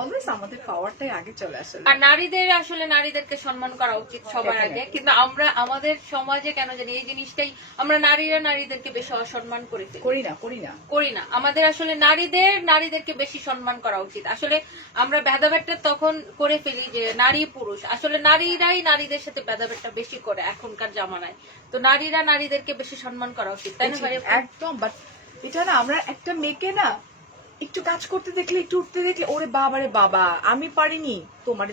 অলওয়েজ আমাদের পাওয়ারটাই আগে চলে আসে। আর নারীদের আসলে নারীদেরকে সম্মান করা উচিত সবার আগে, কিন্তু আমরা আমাদের সমাজে কেন জানি এই জিনিসটাই, আমরা নারীরা নারীদেরকে বেশি অসম্মান করে ফেলি। করি না। আমাদের আসলে নারীদেরকে বেশি সম্মান করা উচিত। আসলে আমরা ভেদাভেদটা তখন করে ফেলি যে নারী পুরুষ, আসলে নারীরাই নারীদের সাথে ভেদাভেদটা বেশি করে এখনকার জামানায়। তো নারীরা নারীদেরকে বেশি সম্মান করা উচিত, তাই না ভাই? একদম। বাট এটা না, আমরা একটা মেয়েকে না একটু কাজ করতে দেখলে, একটু উঠতে দেখলে, ওরে বাবা রে বাবা আমি পারিনি, তোমার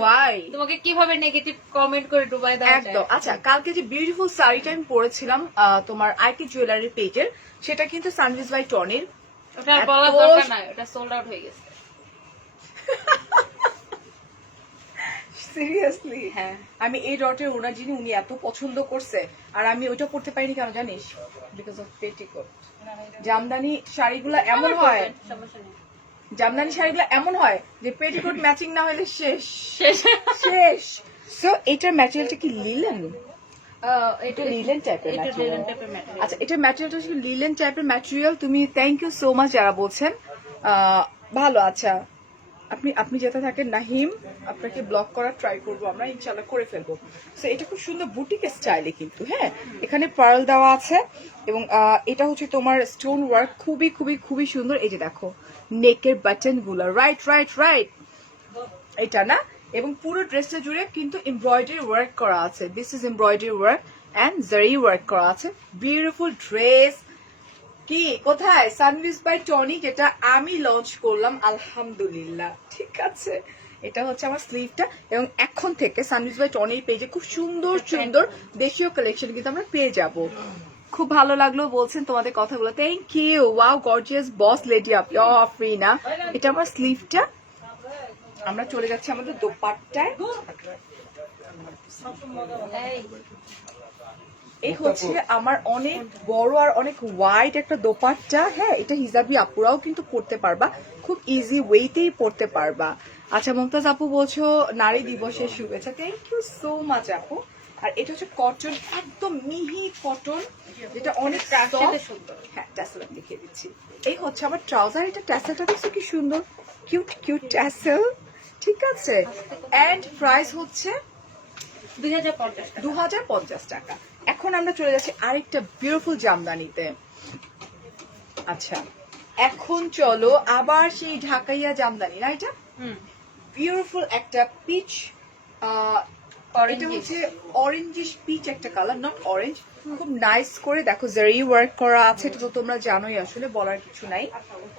ওয়াই তোমাকে কিভাবে নেগেটিভ কমেন্ট করে ডুবাই দেওয়া যায়? একদম। আচ্ছা, কালকে যে বিউটিফুল শাড়িটা আমি পরেছিলাম তোমার আইকি জুয়েলারি পেজের, সেটা কিন্তু সানভিজ বাই টনির। ওটা বলার দরকার নাই, ওটা সোল্ড আউট হয়ে গেছে। সিরিয়াসলি? হ্যাঁ। আমি এই ডটের ওনার যিনি, উনি এত পছন্দ করছে, আর আমি ওইটা পড়তে পারিনি কেন জানিস? Because of petticoat. জামদানি শাড়িগুলো এমন হয়, সমস্যা নেই। জামদানি শাড়িগুলো এমন হয় যে পেটিকোট ম্যাচিং না হলে শেষ। সো এটার ম্যাটেরিয়ালটা কি লিলেন? এটা লিলেন টাইপের ম্যাটেরিয়াল। আচ্ছা, এটা ম্যাটেরিয়ালটা হচ্ছে লিলেন টাইপের ম্যাটেরিয়াল। তুমি থ্যাংক ইউ সো মাচ যারা বলছেন ভালো। আচ্ছা, আপনি যেতে থাকেন নাহিম, আপনাকে ব্লক করার ট্রাই করবো আমরা, ইনশাল্লাহ করে ফেলবো। তো এটা খুব সুন্দর বুটিক স্টাইলে কিন্তু, হ্যাঁ এখানে পার্ল দেওয়া আছে, এবং এটা হচ্ছে তোমার স্টোন ওয়ার্ক, খুবই খুবই খুবই সুন্দর। এই যে দেখো নেকের বাটন গুলো, রাইট এটা না, এবং পুরো ড্রেসটা জুড়ে কিন্তু এমব্রয়ডারি ওয়ার্ক করা আছে। This is embroidery work and জারি ওয়ার্ক করা আছে। Beautiful dress. কি কোথায়? সানভিজ বাই টনি, যেটা আমি লঞ্চ করলাম আলহামদুলিল্লাহ। ঠিক আছে, এটা হচ্ছে আমার স্লিভটা, এবং এখন থেকে সানভিজ বাই টনির পেজে খুব সুন্দর সুন্দর দেশীয় কালেকশন কিন্তু আমরা পেয়ে যাব। খুব ভালো লাগলো বলছেন তোমাদের কথাগুলো, thank you. Wow gorgeous boss lady আপ ফ্রি না। এটা আমার স্লিভটা। আমরা চলে যাচ্ছি আমাদের দোপাট্টায়। এই হচ্ছে আমার অনেক বড় আর অনেক ওয়াইড একটা দোপাট্টা। হ্যাঁ, এটা হিজাবি আপুরাও কিন্তু পড়তে পারবা, খুব ইজি ওয়েতেই পড়তে পারবা। আচ্ছা, মুমতাজ আপু বলছো নারী দিবসের শুভেচ্ছা, থ্যাংক ইউ সো মাচ আপু। আর এটা হচ্ছে কটন, একদম মিহি কটন, যেটা অনেক সুন্দর। হ্যাঁ, ট্যাসেল আমি দেখিয়ে দিচ্ছি। এই হচ্ছে আমার ট্রাউজার। এটা ট্যাসেলটা দেখছো কি সুন্দর, কিউট ট্যাসেল। ঠিক আছে, এন্ড প্রাইস হচ্ছে 2050 টাকা। এখন আমরা চলে যাচ্ছি আরেকটা বিউটিফুল জামদানিতে। আচ্ছা, এখন চলো আবার সেই ঢাকাইয়া জামদানি না, এটা বিউটিফুল একটা পিচ, এটা হচ্ছে অরেঞ্জিশ পিচ একটা কালার, নট অরেঞ্জ। খুব নাইস করে দেখো জারি ওয়ার্ক করা আছে, এটা তো তোমরা জানোই, আসলে বলার কিছু নাই।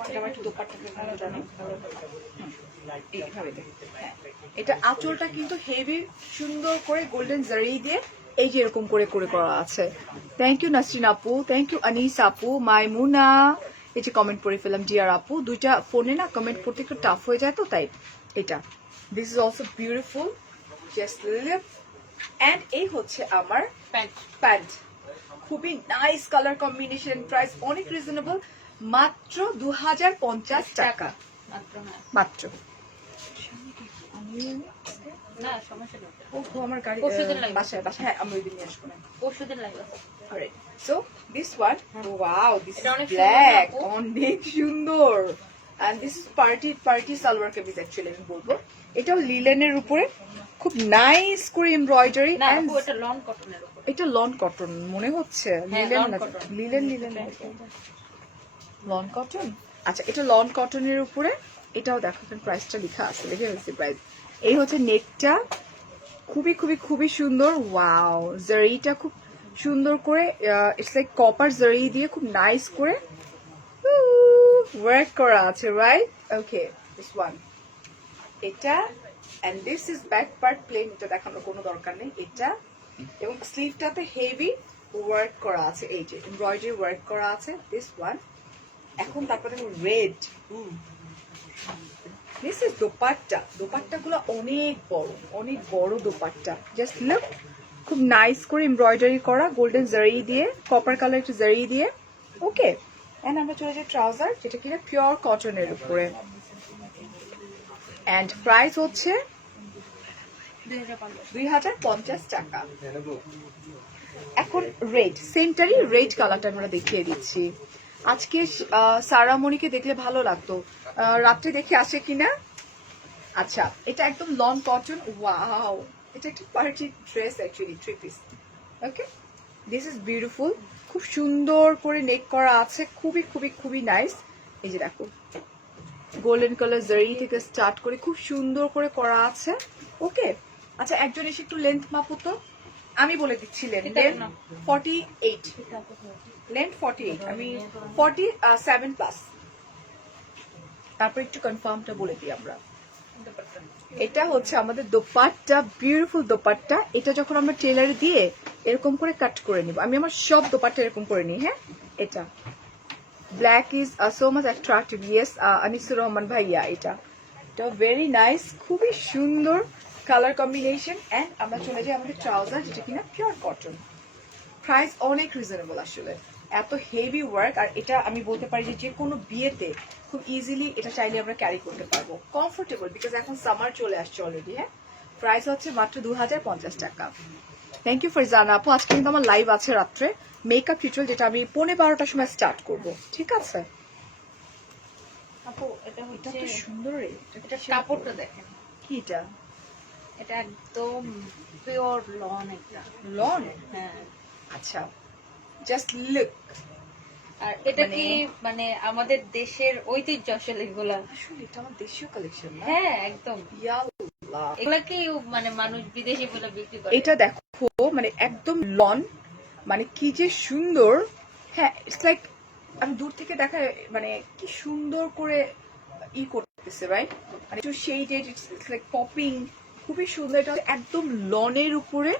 এটা আমার একটু দোপাট্টাটা জানো এইভাবে দেখো। হ্যাঁ, এটা আঁচলটা কিন্তু হেভি সুন্দর করে গোল্ডেন জারি দিয়ে এই যে এরকম করে করা আছে। থ্যাংক ইউ নাসরিন আপু, থ্যাংক ইউ আনিস আপু, মাইমুনা। এই যে কমেন্ট পড়ে ফেলাম ডিয়ার আপু, দুইটা ফোনে না কমেন্ট পড়তে একটু টাফ হয়ে যায়, তো তাই এটা। This is also beautiful, just live. And এই হচ্ছে আমার প্যান্ট, খুবই নাইস কালার কম্বিনেশন। প্রাইস অনেক রিজনেবল, মাত্র 2050 টাকা মাত্র। না সমস্যা নেই, আমার গাড়ি বাসায় হ্যাঁ, আমি ওই দিন নিয়ে আসবো না, পরশুদিন লাগবে। Alright, so this one, wow, this is black, অনেক সুন্দর। And this is party salwar kameez actually আমি বলবো। এটাও লিলেনের উপরে খুব নাইস করে এমব্রয়ডারি না এন্ড আপু এটা লন কটনের উপর। এটা লন কটন মনে হচ্ছে, হ্যাঁ, লিলেন lawn না, cotton। Linen loan cotton. আচ্ছা এটা লন কটনের উপরে, এটাও দেখো এখানে প্রাইসটা লেখা আছে, দেখে ফেলছি প্রাইস। এই হচ্ছে নেকটা, খুবই খুবই খুবই সুন্দর। ওয়াও, জারিটা খুব সুন্দর করে, ইটস লাইক কপার জারি দিয়ে খুব নাইস করে ওয়ার্ক করা আছে, রাইট? ওকে, দিস ওয়ান এটা, and this is back part plain, এটা দেখানোর কোনো দরকার নেই। এটা এবং স্লিভটাতে হেভি ওয়ার্ক করা আছে, এই যে এমব্রয়ডারি ওয়ার্ক করা আছে, দিস ওয়ান। এখন তারপরে রেড, দিস ইজ দোপাট্টা। দোপাট্টাগুলো অনেক বড় দোপাট্টা, জাস্ট লুক, খুব নাইস করে এমব্রয়ডারি করা গোল্ডেন জারি দিয়ে, কপার কালার একটু জারি দিয়ে। ওকে, এন্ড আমরা চলে যাই ট্রাউজার, যেটা কিনা পিওর কটনের উপরে, এন্ড প্রাইস হচ্ছে 2050 টাকা। এখন রেড, সেন্টারি রেড কালারটা আমরা দেখিয়ে দিচ্ছি। আজকে সারামণিকে দেখলে ভালো লাগতো, রাত্রে দেখে আসে কিনা। আচ্ছা এটা একদম লং কটন, ওয়াও, এটা একটা party dress actually, 3 piece. Okay, this is beautiful, খুব সুন্দর করে নেক করা আছে, খুবই খুবই খুবই নাইস। এই যে দেখো গোল্ডেন কালার জারি থেকে স্টার্ট করে খুব সুন্দর করে করা আছে। ওকে, আচ্ছা একজন এসে একটু লেন্থ মাপো তো, আমি বলে দিচ্ছি লেন্থ 48, লেন্থ 48, আমি 47 প্লাস। তারপর একটু কনফার্মটা বলে দিই আমরা। এটা হচ্ছে আমাদের দোপাট্টা, বিউটিফুল দোপাট্টা। এটা যখন আমরা টেলারে দিয়ে এরকম করে কাট করে নিব, আমি আমার সব দোপাট্টা এরকম করে নিই। হ্যাঁ, এটা black is so much attractive, yes Anisur Rahman ভাইয়া, এটা ভেরি নাইস, খুবই সুন্দর কালার কম্বিনেশন। এন্ড আমরা চলে যাই আমাদের ট্রাউজার, যেটা কিনা পিওর কটন। প্রাইস অনেক রিজনেবল আসলে, এত হেভি ওয়ার্ক। আর এটা আমি বলতে পারি যে কোনো বিয়েতে খুব ইজিলি এটা চাইলে আমরা ক্যারি করতে পারবো, কমফোর্টেবল, বিকজ এখন সামার চলে আসছে অলরেডি। হ্যাঁ, প্রাইস হচ্ছে মাত্র 2050 টাকা। থ্যাংক ইউ ফরজানা আপু, আজকে কিন্তু আমার লাইভ আছে রাত্রে মেকআপ টিউটোরিয়াল, যেটা আমি 12:15টার সময় স্টার্ট করব, ঠিক আছে? আপু এটা হচ্ছে এটা তো সুন্দর রে, এটা কাপড়টা দেখেন, কি এটা? এটা একদম পিওর লন, একটা লন। হ্যাঁ। আচ্ছা, জাস্ট লুক। আর এটা কি মানে আমাদের দেশের ঐতিহ্য আসলে এগুলা, আসলে এটা আমার দেশীয় কালেকশন না? হ্যাঁ একদম। ইয়াল্লাহ, এগুলা কি মানে মানুষ বিদেশি বলে বিক্রি করে। এটা দেখো মানে একদম লন, মানে কি যে সুন্দর। হ্যাঁ, ইটস লাইক আমি দূর থেকে দেখা, মানে কি সুন্দর করে ই করতেছে, রাইট? মানে একটু শেডেড, ইটস লাইক পপিং, খুবই সুন্দর। এটা একদম লনের উপরে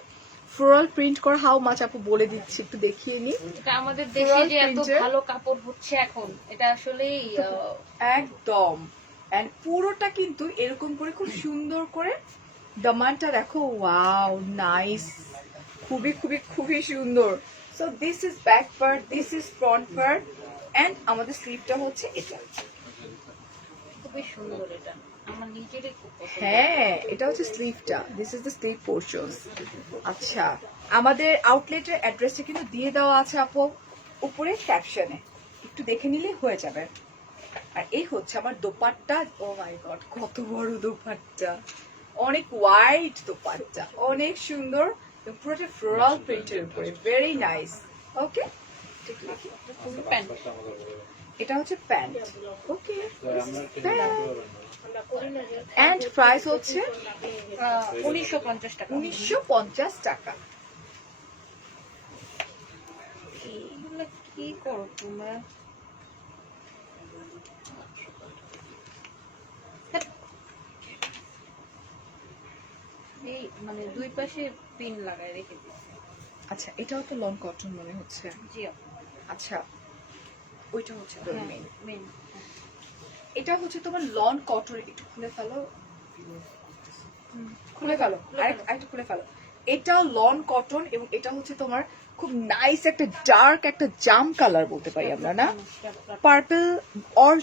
ফ্লোরাল প্রিন্ট করা। হাউ মাছ আপু বলে দিচ্ছি, একটু দেখিয়ে নি। এটা আমাদের দেশে যে এত ভালো কাপড় হচ্ছে এখন, এটা আসলেই একদম। এন্ড পুরোটা কিন্তু এরকম করে খুব সুন্দর করে দামানটা দেখো, ওয়াও নাইস, খুবই খুবই খুবই সুন্দর। So this is back part, this is front part, and আমাদের স্লিভটা হচ্ছে এটা। খুবই সুন্দর, এটা আমার নিজেরই খুব পছন্দ। হ্যাঁ, এটা হচ্ছে স্লিভটা, this is the sleeve portions. আচ্ছা, আমাদের আউটলেটের অ্যাড্রেসটা কিন্তু দিয়ে দেওয়া আছে আপু উপরে ক্যাপশনে, একটু দেখে নিলে হয়ে যাবে। আর এই হচ্ছে আমার দোপাট্টা, ও মাই গড কত বড় দোপাট্টা, অনেক ওয়াইড দোপাট্টা, অনেক সুন্দর, পুরোটা ফ্লোরাল প্রিন্টের উপরে, ভেরি নাইস। ওকে, এটা হচ্ছে প্যান্ট। ওকে, এন্ড প্রাইস হচ্ছে 1950 টাকা। 1950 টাকা। এগুলো কি করো তোমরা? এই মানে দুই পাশে পিন লাগায় রেখে দিচ্ছি। আচ্ছা, এটাও তো লং কটন মনে হচ্ছে। জি আপু। আচ্ছা, ওইটা হচ্ছে তো হ্যাঁ, মেইন। মেন। এটা হচ্ছে তোমার লন কটন, একটু খুলে ফেলো, খুলে ফেলো, আরেকটু খুলে ফেলো। এটাও লন কটন, এবং এটা হচ্ছে তোমার খুব নাইস একটা ডার্ক একটা জাম কালার বলতে পারি আমরা, না পার্পল অর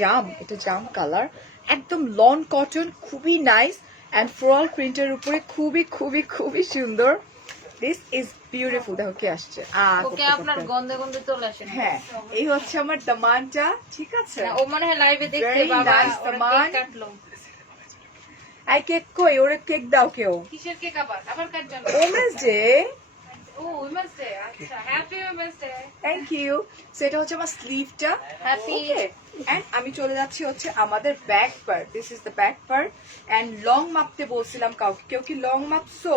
জাম, এটা জাম কালার, একদম লন কটন, খুবই নাইস, এন্ড ফ্লোরাল প্রিন্টের উপরে খুবই খুবই খুবই সুন্দর। This is beautiful. দেখো কে আসছে। ওকে আপনার গন্ধে গন্ধে চলে আসে। হ্যাঁ, এই হচ্ছে আমার দামানটা, ঠিক আছে। ও মনে হয় লাইভে দেখতে Very বাবা nice, ওরা দামান। কেক কাটলো। আই কেক কই? ওরে কেক দাও কেউ। কিসের কেক আবার কাটছেন? Women's day. Oh women's day, আচ্ছা happy women's day. Thank you. সেটা হচ্ছে আমার স্লিভটা। Happy. এন্ড আমি চলে যাচ্ছি হচ্ছে আমাদের back part. This is the back part. And long মাপতে বলছিলাম কাউকে, কেউ কি লং মাপছো?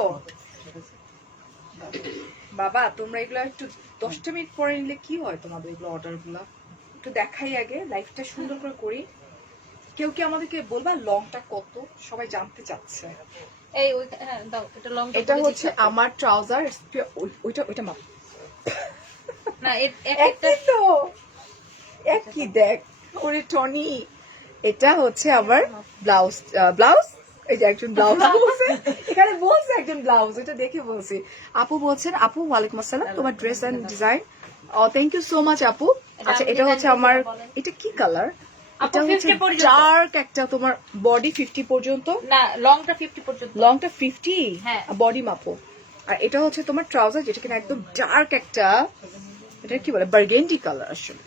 বাবা তোমরা এগুলো একটু 10টা মিনিট পরে নিলে কি হয় তোমাদের এগুলো অর্ডার গুলা? একটু দেখাই আগে, লাইফটা সুন্দর করে করি। কেউ কি আমাদেরকে বলবা লংটা কত? সবাই জানতে চাচ্ছে। এই ওই হ্যাঁ দাও এটা লং। এটা হচ্ছে আমার ট্রাউজার। ওইটা ওইটা মাপ। না একটা একই তো, একই দেখ। ওরে টনি, এটা হচ্ছে আমার ব্লাউজ। ব্লাউজ এই যে একজন ব্লাউজ বলছে, এখানে বলছে একজন ব্লাউজ, এটা দেখে বলছি। আপু বলছেন, আপু ওয়ালাইকুম আসসালাম, তোমার dress and design. Thank you so much আপু। আচ্ছা এটা হচ্ছে আমার, এটা কি কালার? এটা হচ্ছে ডার্ক একটা, তোমার বডি 50 পর্যন্ত না, লংটা 50 পর্যন্ত। লংটা 50, হ্যাঁ। বডি মাপো। আর এটা হচ্ছে তোমার ট্রাউজার, যেটা কিনা একদম ডার্ক একটা, এটা কি বলে, বার্গেন্ডি কালার আসলে।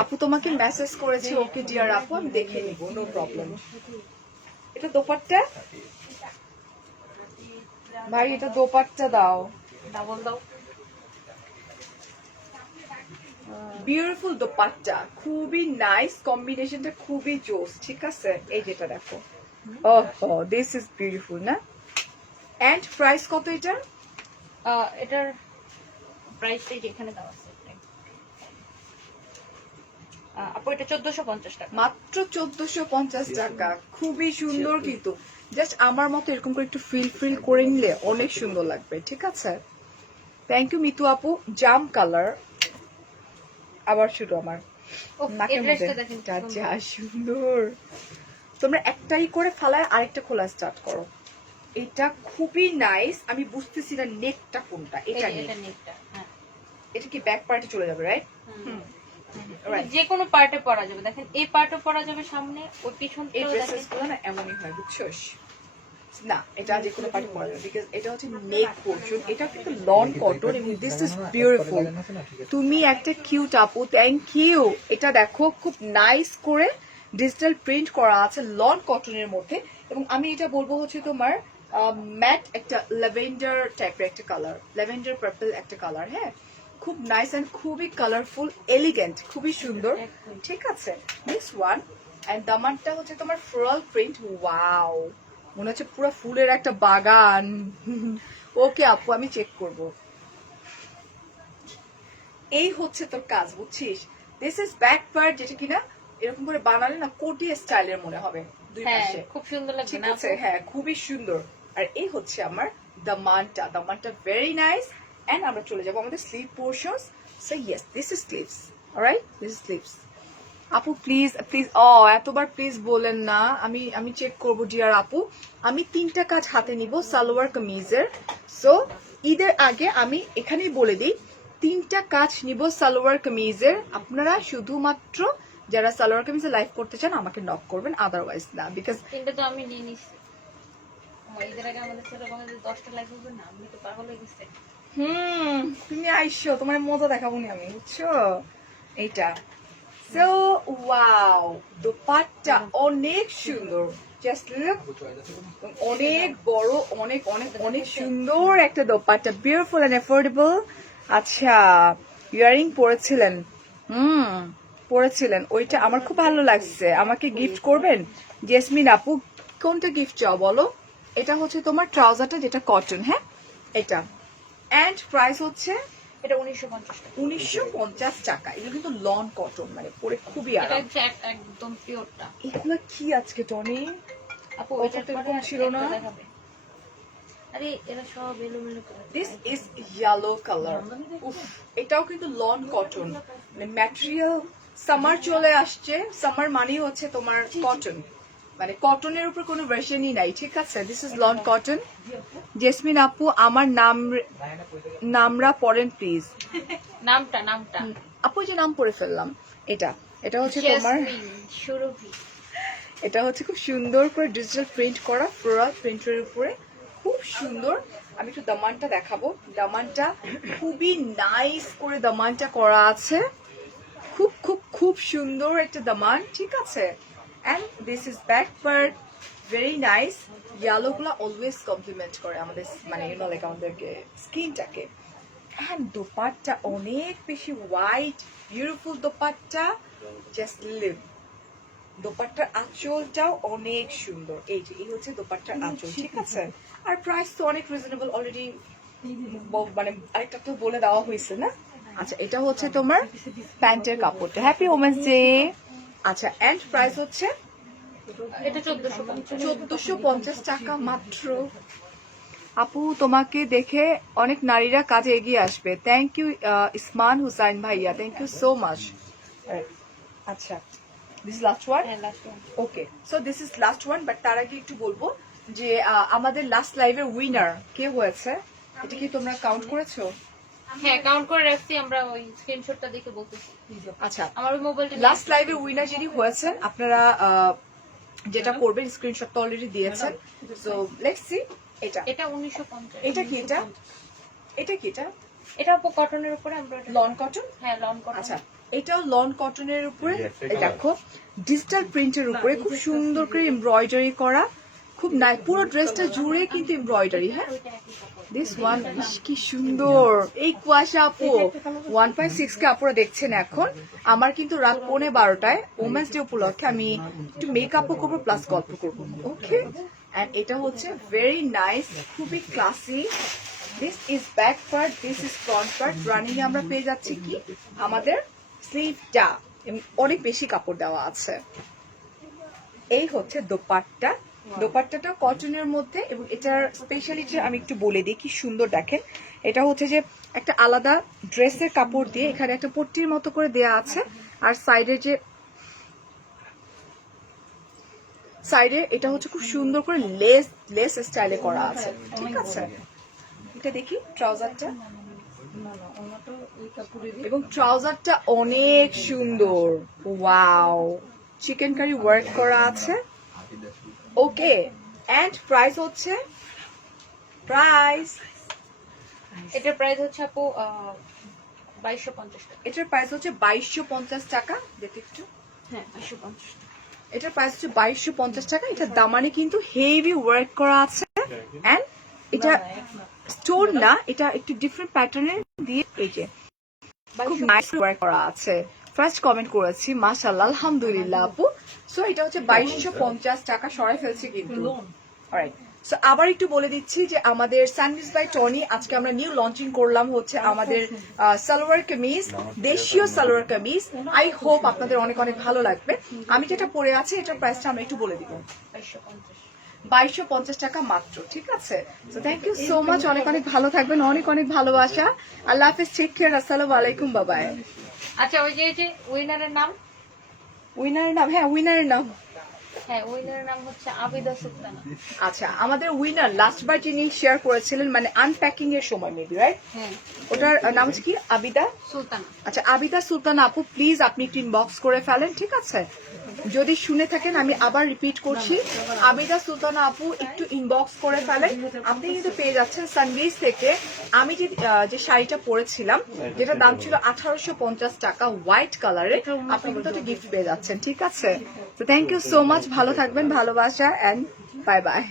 আপু তোমাকে মেসেজ করেছি, ওকে ডিয়ার আপু, আমি দেখে নিব, নো প্রবলেম। এটা দোপাট্টা ভাই, এটা দোপাট্টা দাও, ডাবল দাও। বিউটিফুল দোপাট্টা, খুবই নাইস কম্বিনেশনটা, খুবই জোস, ঠিক আছে। এই যেটা দেখো, ওহ দিস ইজ বিউটিফুল না। এন্ড প্রাইস কত এটা? এটার প্রাইসটাই যেখানে দেওয়া আছে। আপু এটা 1450 টাকা। মাত্র 1450 টাকা, খুবই সুন্দর। কিন্তু জাস্ট আমার মতো এরকম করে একটু ফিল করে নিলে অনেক সুন্দর লাগবে, ঠিক আছে। থ্যাংক ইউ মিতু আপু। জাম কালার আবার শুরু আমার নাকের মধ্যে, যা সুন্দর। তোমরা একটাই করে ফালায় আরেকটা খোলা স্টার্ট করো। এটা খুবই নাইস। আমি বুঝতেছি না নেকটা কোনটা। এটা নেকটা, হ্যাঁ। এটা কি ব্যাক পার্টে চলে যাবে, রাইট? যে কোনো পার্টে পরা যাবে। দেখেন এই পার্টও পরা যাবে সামনে, ওই এই পিছনটাও ড্রেসেস গুলো না এমনই হয়, বুঝছস না। এটা যে কোনো পার্টি পরা যাবে, বিকজ এটা হচ্ছে নেক পোর্শন, এটা কিন্তু লন কটন এবং দিস ইজ বিউটিফুল। তুমি একটা কিউট আপু, থ্যাংক ইউ। এটা দেখো খুব নাইস করে ডিজিটাল প্রিন্ট করা আছে লন কটনের মধ্যে, এবং আমি এটা বলবো হচ্ছে তোমার ম্যাট একটা ল্যাভেন্ডার টাইপের একটা কালার, ল্যাভেন্ডার পার্পল একটা কালার। হ্যাঁ, খুব নাইস এন্ড খুবই কালারফুল, এলিগেন্ট, খুবই সুন্দর, ঠিক আছে। Next one. এন্ড দামানটা হচ্ছে তোমার ফ্লোরাল প্রিন্ট। ওয়াও, মনে হচ্ছে পুরো ফুলের একটা বাগান। ওকে আপু, আমি চেক করব। এই হচ্ছে তোর কাজ, বুঝছিস। দিস ইজ ব্যাক পার্ট, যেটা কিনা এরকম করে বানালে না কোটি স্টাইলের মনে হবে দুই পাশে, খুব সুন্দর লাগবে, ঠিক না? আছে, হ্যাঁ খুবই সুন্দর। আর এই হচ্ছে আমার দামানটা। দামানটা ভেরি নাইস। এন্ড আমরা চলে যাবো আমাদের sleeve portions. So yes, this is sleeves, alright, this is sleeves. আপু প্লিজ প্লিজ, এতবার প্লিজ বলেন না, আমি চেক করবো ডিয়ার আপু। আমি 3টা কাজ হাতে নিব সালোয়ার কামিজের। সো ঈদের আগে আমি এখানেই বলে দিই, 3টা কাজ নিব সালোয়ার কামিজের। আপনারা শুধুমাত্র যারা সালোয়ার কামিজে লাইভ করতে চান আমাকে নক করবেন, আদারওয়াইজ না, বিকজ তিনটা তো আমি নিয়ে নিছি। ঈদের আগে আমাদের ছেলে আমাদের 10টা লাইভ হবে না, আমি তো পাগল হয়ে গেছে। তুমি আইসো, তোমার মজা দেখাবো নি আমি, বুঝছো। এইটা সো ওয়াও, দোপাট্টা অনেক সুন্দর, জাস্ট লুক, অনেক বড়, অনেক অনেক অনেক সুন্দর একটা দোপাট্টা, বিউটিফুল এন্ড অ্যাফোর্ডেবল। আচ্ছা, ইয়ারিং পরেছিলেন, পরেছিলেন, ওইটা আমার খুব ভালো লাগছে। আমাকে গিফট করবেন জেসমিন আপু? কোনটা গিফট চাও বলো? এটা হচ্ছে তোমার ট্রাউজারটা, যেটা কটন, হ্যাঁ এটা। এন্ড প্রাইস হচ্ছে এটা 1950 টাকা। 1950 টাকা। এগুলো কিন্তু লন কটন, মানে পরে খুবই এটা আরাম। হচ্ছে একদম পিওরটা। এগুলো কি আজকে টনি আপু এটা তো এরকম ছিল না। দেখাবে। আরে এরা সব এলোমেলো করে। This is yellow colour. উফ, এটাও কিন্তু লন কটন, মানে ম্যাটেরিয়াল। সামার চলে আসছে, সামার মানেই হচ্ছে তোমার কটন, মানে কটনের উপর কোনো ভার্সনই নাই, ঠিক আছে। This is loan cotton. Jasmine আপু আমার নামরা পড়েন প্লিজ। নামটা আপু যে নাম পড়ে ফেললাম। এটা এটা হচ্ছে তোমার, সুরভি। এটা হচ্ছে খুব সুন্দর করে ডিজিটাল প্রিন্ট করা ফ্লোরাল প্রিন্টের উপরে, খুব সুন্দর। আমি একটু দামানটা দেখাবো। দামানটা খুবই নাইস করে দামানটা করা আছে, খুব খুব খুব সুন্দর একটা দামান, ঠিক আছে। And this is back part, very nice. Yellow গুলা অলওয়েজ কমপ্লিমেন্ট করে আমাদের মানে লাইক আমাদেরকে স্কিনটাকে। অ্যান্ড দোপাট্টা অনেক বেশি white, beautiful dupatta, just leave. দোপাট্টার আঁচলটাও অনেক সুন্দর, এই যে এই হচ্ছে দোপাট্টার আঁচল, ঠিক আছে। আর প্রাইস তো অনেক রিজনেবল, অলরেডি মানে আরেকটা তো বলে দেওয়া হয়েছে না। আচ্ছা, এটা হচ্ছে তোমার প্যান্টের কাপড়টা, হ্যাপি ওমেন্স ডে। আচ্ছা, এন্ড প্রাইস হচ্ছে এটা 1450 টাকা মাত্র। আপু, তোমাকে দেখে অনেক নারীরা কাজে এগিয়ে আসবে। থ্যাংক ইউ ইসমান হুসাইন ভাইয়া, থ্যাংক ইউ সো মাচ। আচ্ছা, this last one. Okay, so this is last one, but তার আগে একটু বলবো যে আমাদের লাস্ট লাইভের উইনার কে হয়েছে, এটা কি তোমরা কাউন্ট করেছো? হ্যাঁ, কাউন্ট করে রাখছি আমরা, ওই স্ক্রিনশটটা দেখে বলতেছি। আচ্ছা, আমার ওই মোবাইলটা লাস্ট লাইভের উইনার যিনি হয়েছেন, আপনারা যেটা করবেন, স্ক্রিনশট তো অলরেডি দিয়েছেন। So let's see. এটা এটা 1950। এটা কি? এটা এটা কি? এটা কটনের উপরে আমরা লন কটন। হ্যাঁ, লন কটন। আচ্ছা, এটাও লন কটনের উপরে, দেখো ডিজিটাল প্রিন্টের উপরে খুব সুন্দর করে এমব্রয়ডারি করা, খুব নাই, পুরো ড্রেসটা জুড়ে কিন্তু এমব্রয়ডারি। হ্যাঁ, দিস ওয়ান কি সুন্দর। এই কুয়াশা আপু 1.6 কে আপুরা দেখছেন এখন। আমার কিন্তু রাত 11:30 ওমেন্স ডে উপলক্ষে আমি একটু মেকআপও করবো প্লাস গল্প করবো, ওকে। এন্ড এটা হচ্ছে ভেরি নাইস, খুবই classy. This is back part, this is front part. Running এ আমরা পেয়ে যাচ্ছি কি আমাদের স্লিভটা, অনেক বেশি কাপড় দেওয়া আছে। এই হচ্ছে দোপাট্টা, দোপাট্টাটা কটনের মধ্যে, এবং এটার স্পেশালিটি আমি একটু বলে দিই, কি সুন্দর দেখেন। এটা হচ্ছে যে একটা আলাদা ড্রেসের কাপড় দিয়ে এখানে একটা পট্টির মতো করে দেয়া আছে, আর সাইডে এটা হচ্ছে খুব সুন্দর করে লেস স্টাইলে করা আছে, ঠিক আছে। এটা দেখি ট্রাউজারটা, এবং ট্রাউজারটা অনেক সুন্দর, ওয়াও, চিকেন কারি ওয়ার্ক করা আছে, ওকে। এন্ড প্রাইস হচ্ছে, এটার প্রাইস হচ্ছে আপু 2250 টাকা। এটার প্রাইস হচ্ছে 2250 টাকা। দেখতে একটু, হ্যাঁ 2250। এটার প্রাইস হচ্ছে 2250 টাকা। এটার দামানে কিন্তু হেভি ওয়ার্ক করা আছে, এন্ড এটা স্টোন না, এটা একটু ডিফারেন্ট প্যাটার্নের দিয়ে, এই যে খুব নাইস ওয়ার্ক করা আছে। ফার্স্ট কমেন্ট করেছি, মাশাআল্লাহ, আলহামদুলিল্লাহ আপু। সো এটা হচ্ছে 2250 টাকা, সরাই ফেলছি কিন্তু। অলরাইট, সো আবার একটু বলে দিচ্ছি যে আমাদের স্যান্ডউইচ বাই টনি, আজকে আমরা নিউ লঞ্চিং করলাম হচ্ছে আমাদের সালোয়ার কামিজ, দেশীয় সালোয়ার কামিজ। আই হোপ আপনাদের অনেক অনেক ভালো লাগবে। আমি যেটা পরে আছি এটার প্রাইসটা আমরা একটু বলে দিব, 2250 টাকা মাত্র, ঠিক আছে। So thank you so much, অনেক অনেক ভালো থাকবেন, অনেক অনেক ভালোবাসা। আল্লাহ হাফেজ, টেক কেয়ার, আসসালামু আলাইকুম, বাবাই। আচ্ছা, ওই যে উইনারের নাম, উইনারের নাম, হ্যাঁ উইনারের নাম, হ্যাঁ উইনারের নাম হচ্ছে আবিদা সুলতানা। আচ্ছা, আমাদের উইনার লাস্টবার যিনি শেয়ার করেছিলেন, মানে আনপ্যাকিং এর সময় মেবি, রাইট? হ্যাঁ, ওটার নাম হচ্ছে কি? আবিদা সুলতানা। আচ্ছা, আবিদা সুলতানা আপু, প্লিজ আপনি একটু ইনবক্স করে ফেলেন, ঠিক আছে। যদি শুনে থাকেন, আমি আবার রিপিট করছি, আবিদা সুলতানা আপু একটু ইনবক্স করে ফেলেন। আপনি কিন্তু পেয়ে যাচ্ছেন সানবিজ থেকে আমি যে শাড়িটা পরেছিলাম, যেটা দাম ছিল 1850 টাকা, হোয়াইট কালারের, আপনি কিন্তু একটা গিফট পেয়ে যাচ্ছেন, ঠিক আছে। তো থ্যাংক ইউ সো মাচ, ভালো থাকবেন, ভালোবাসা, এন্ড বাই বাই।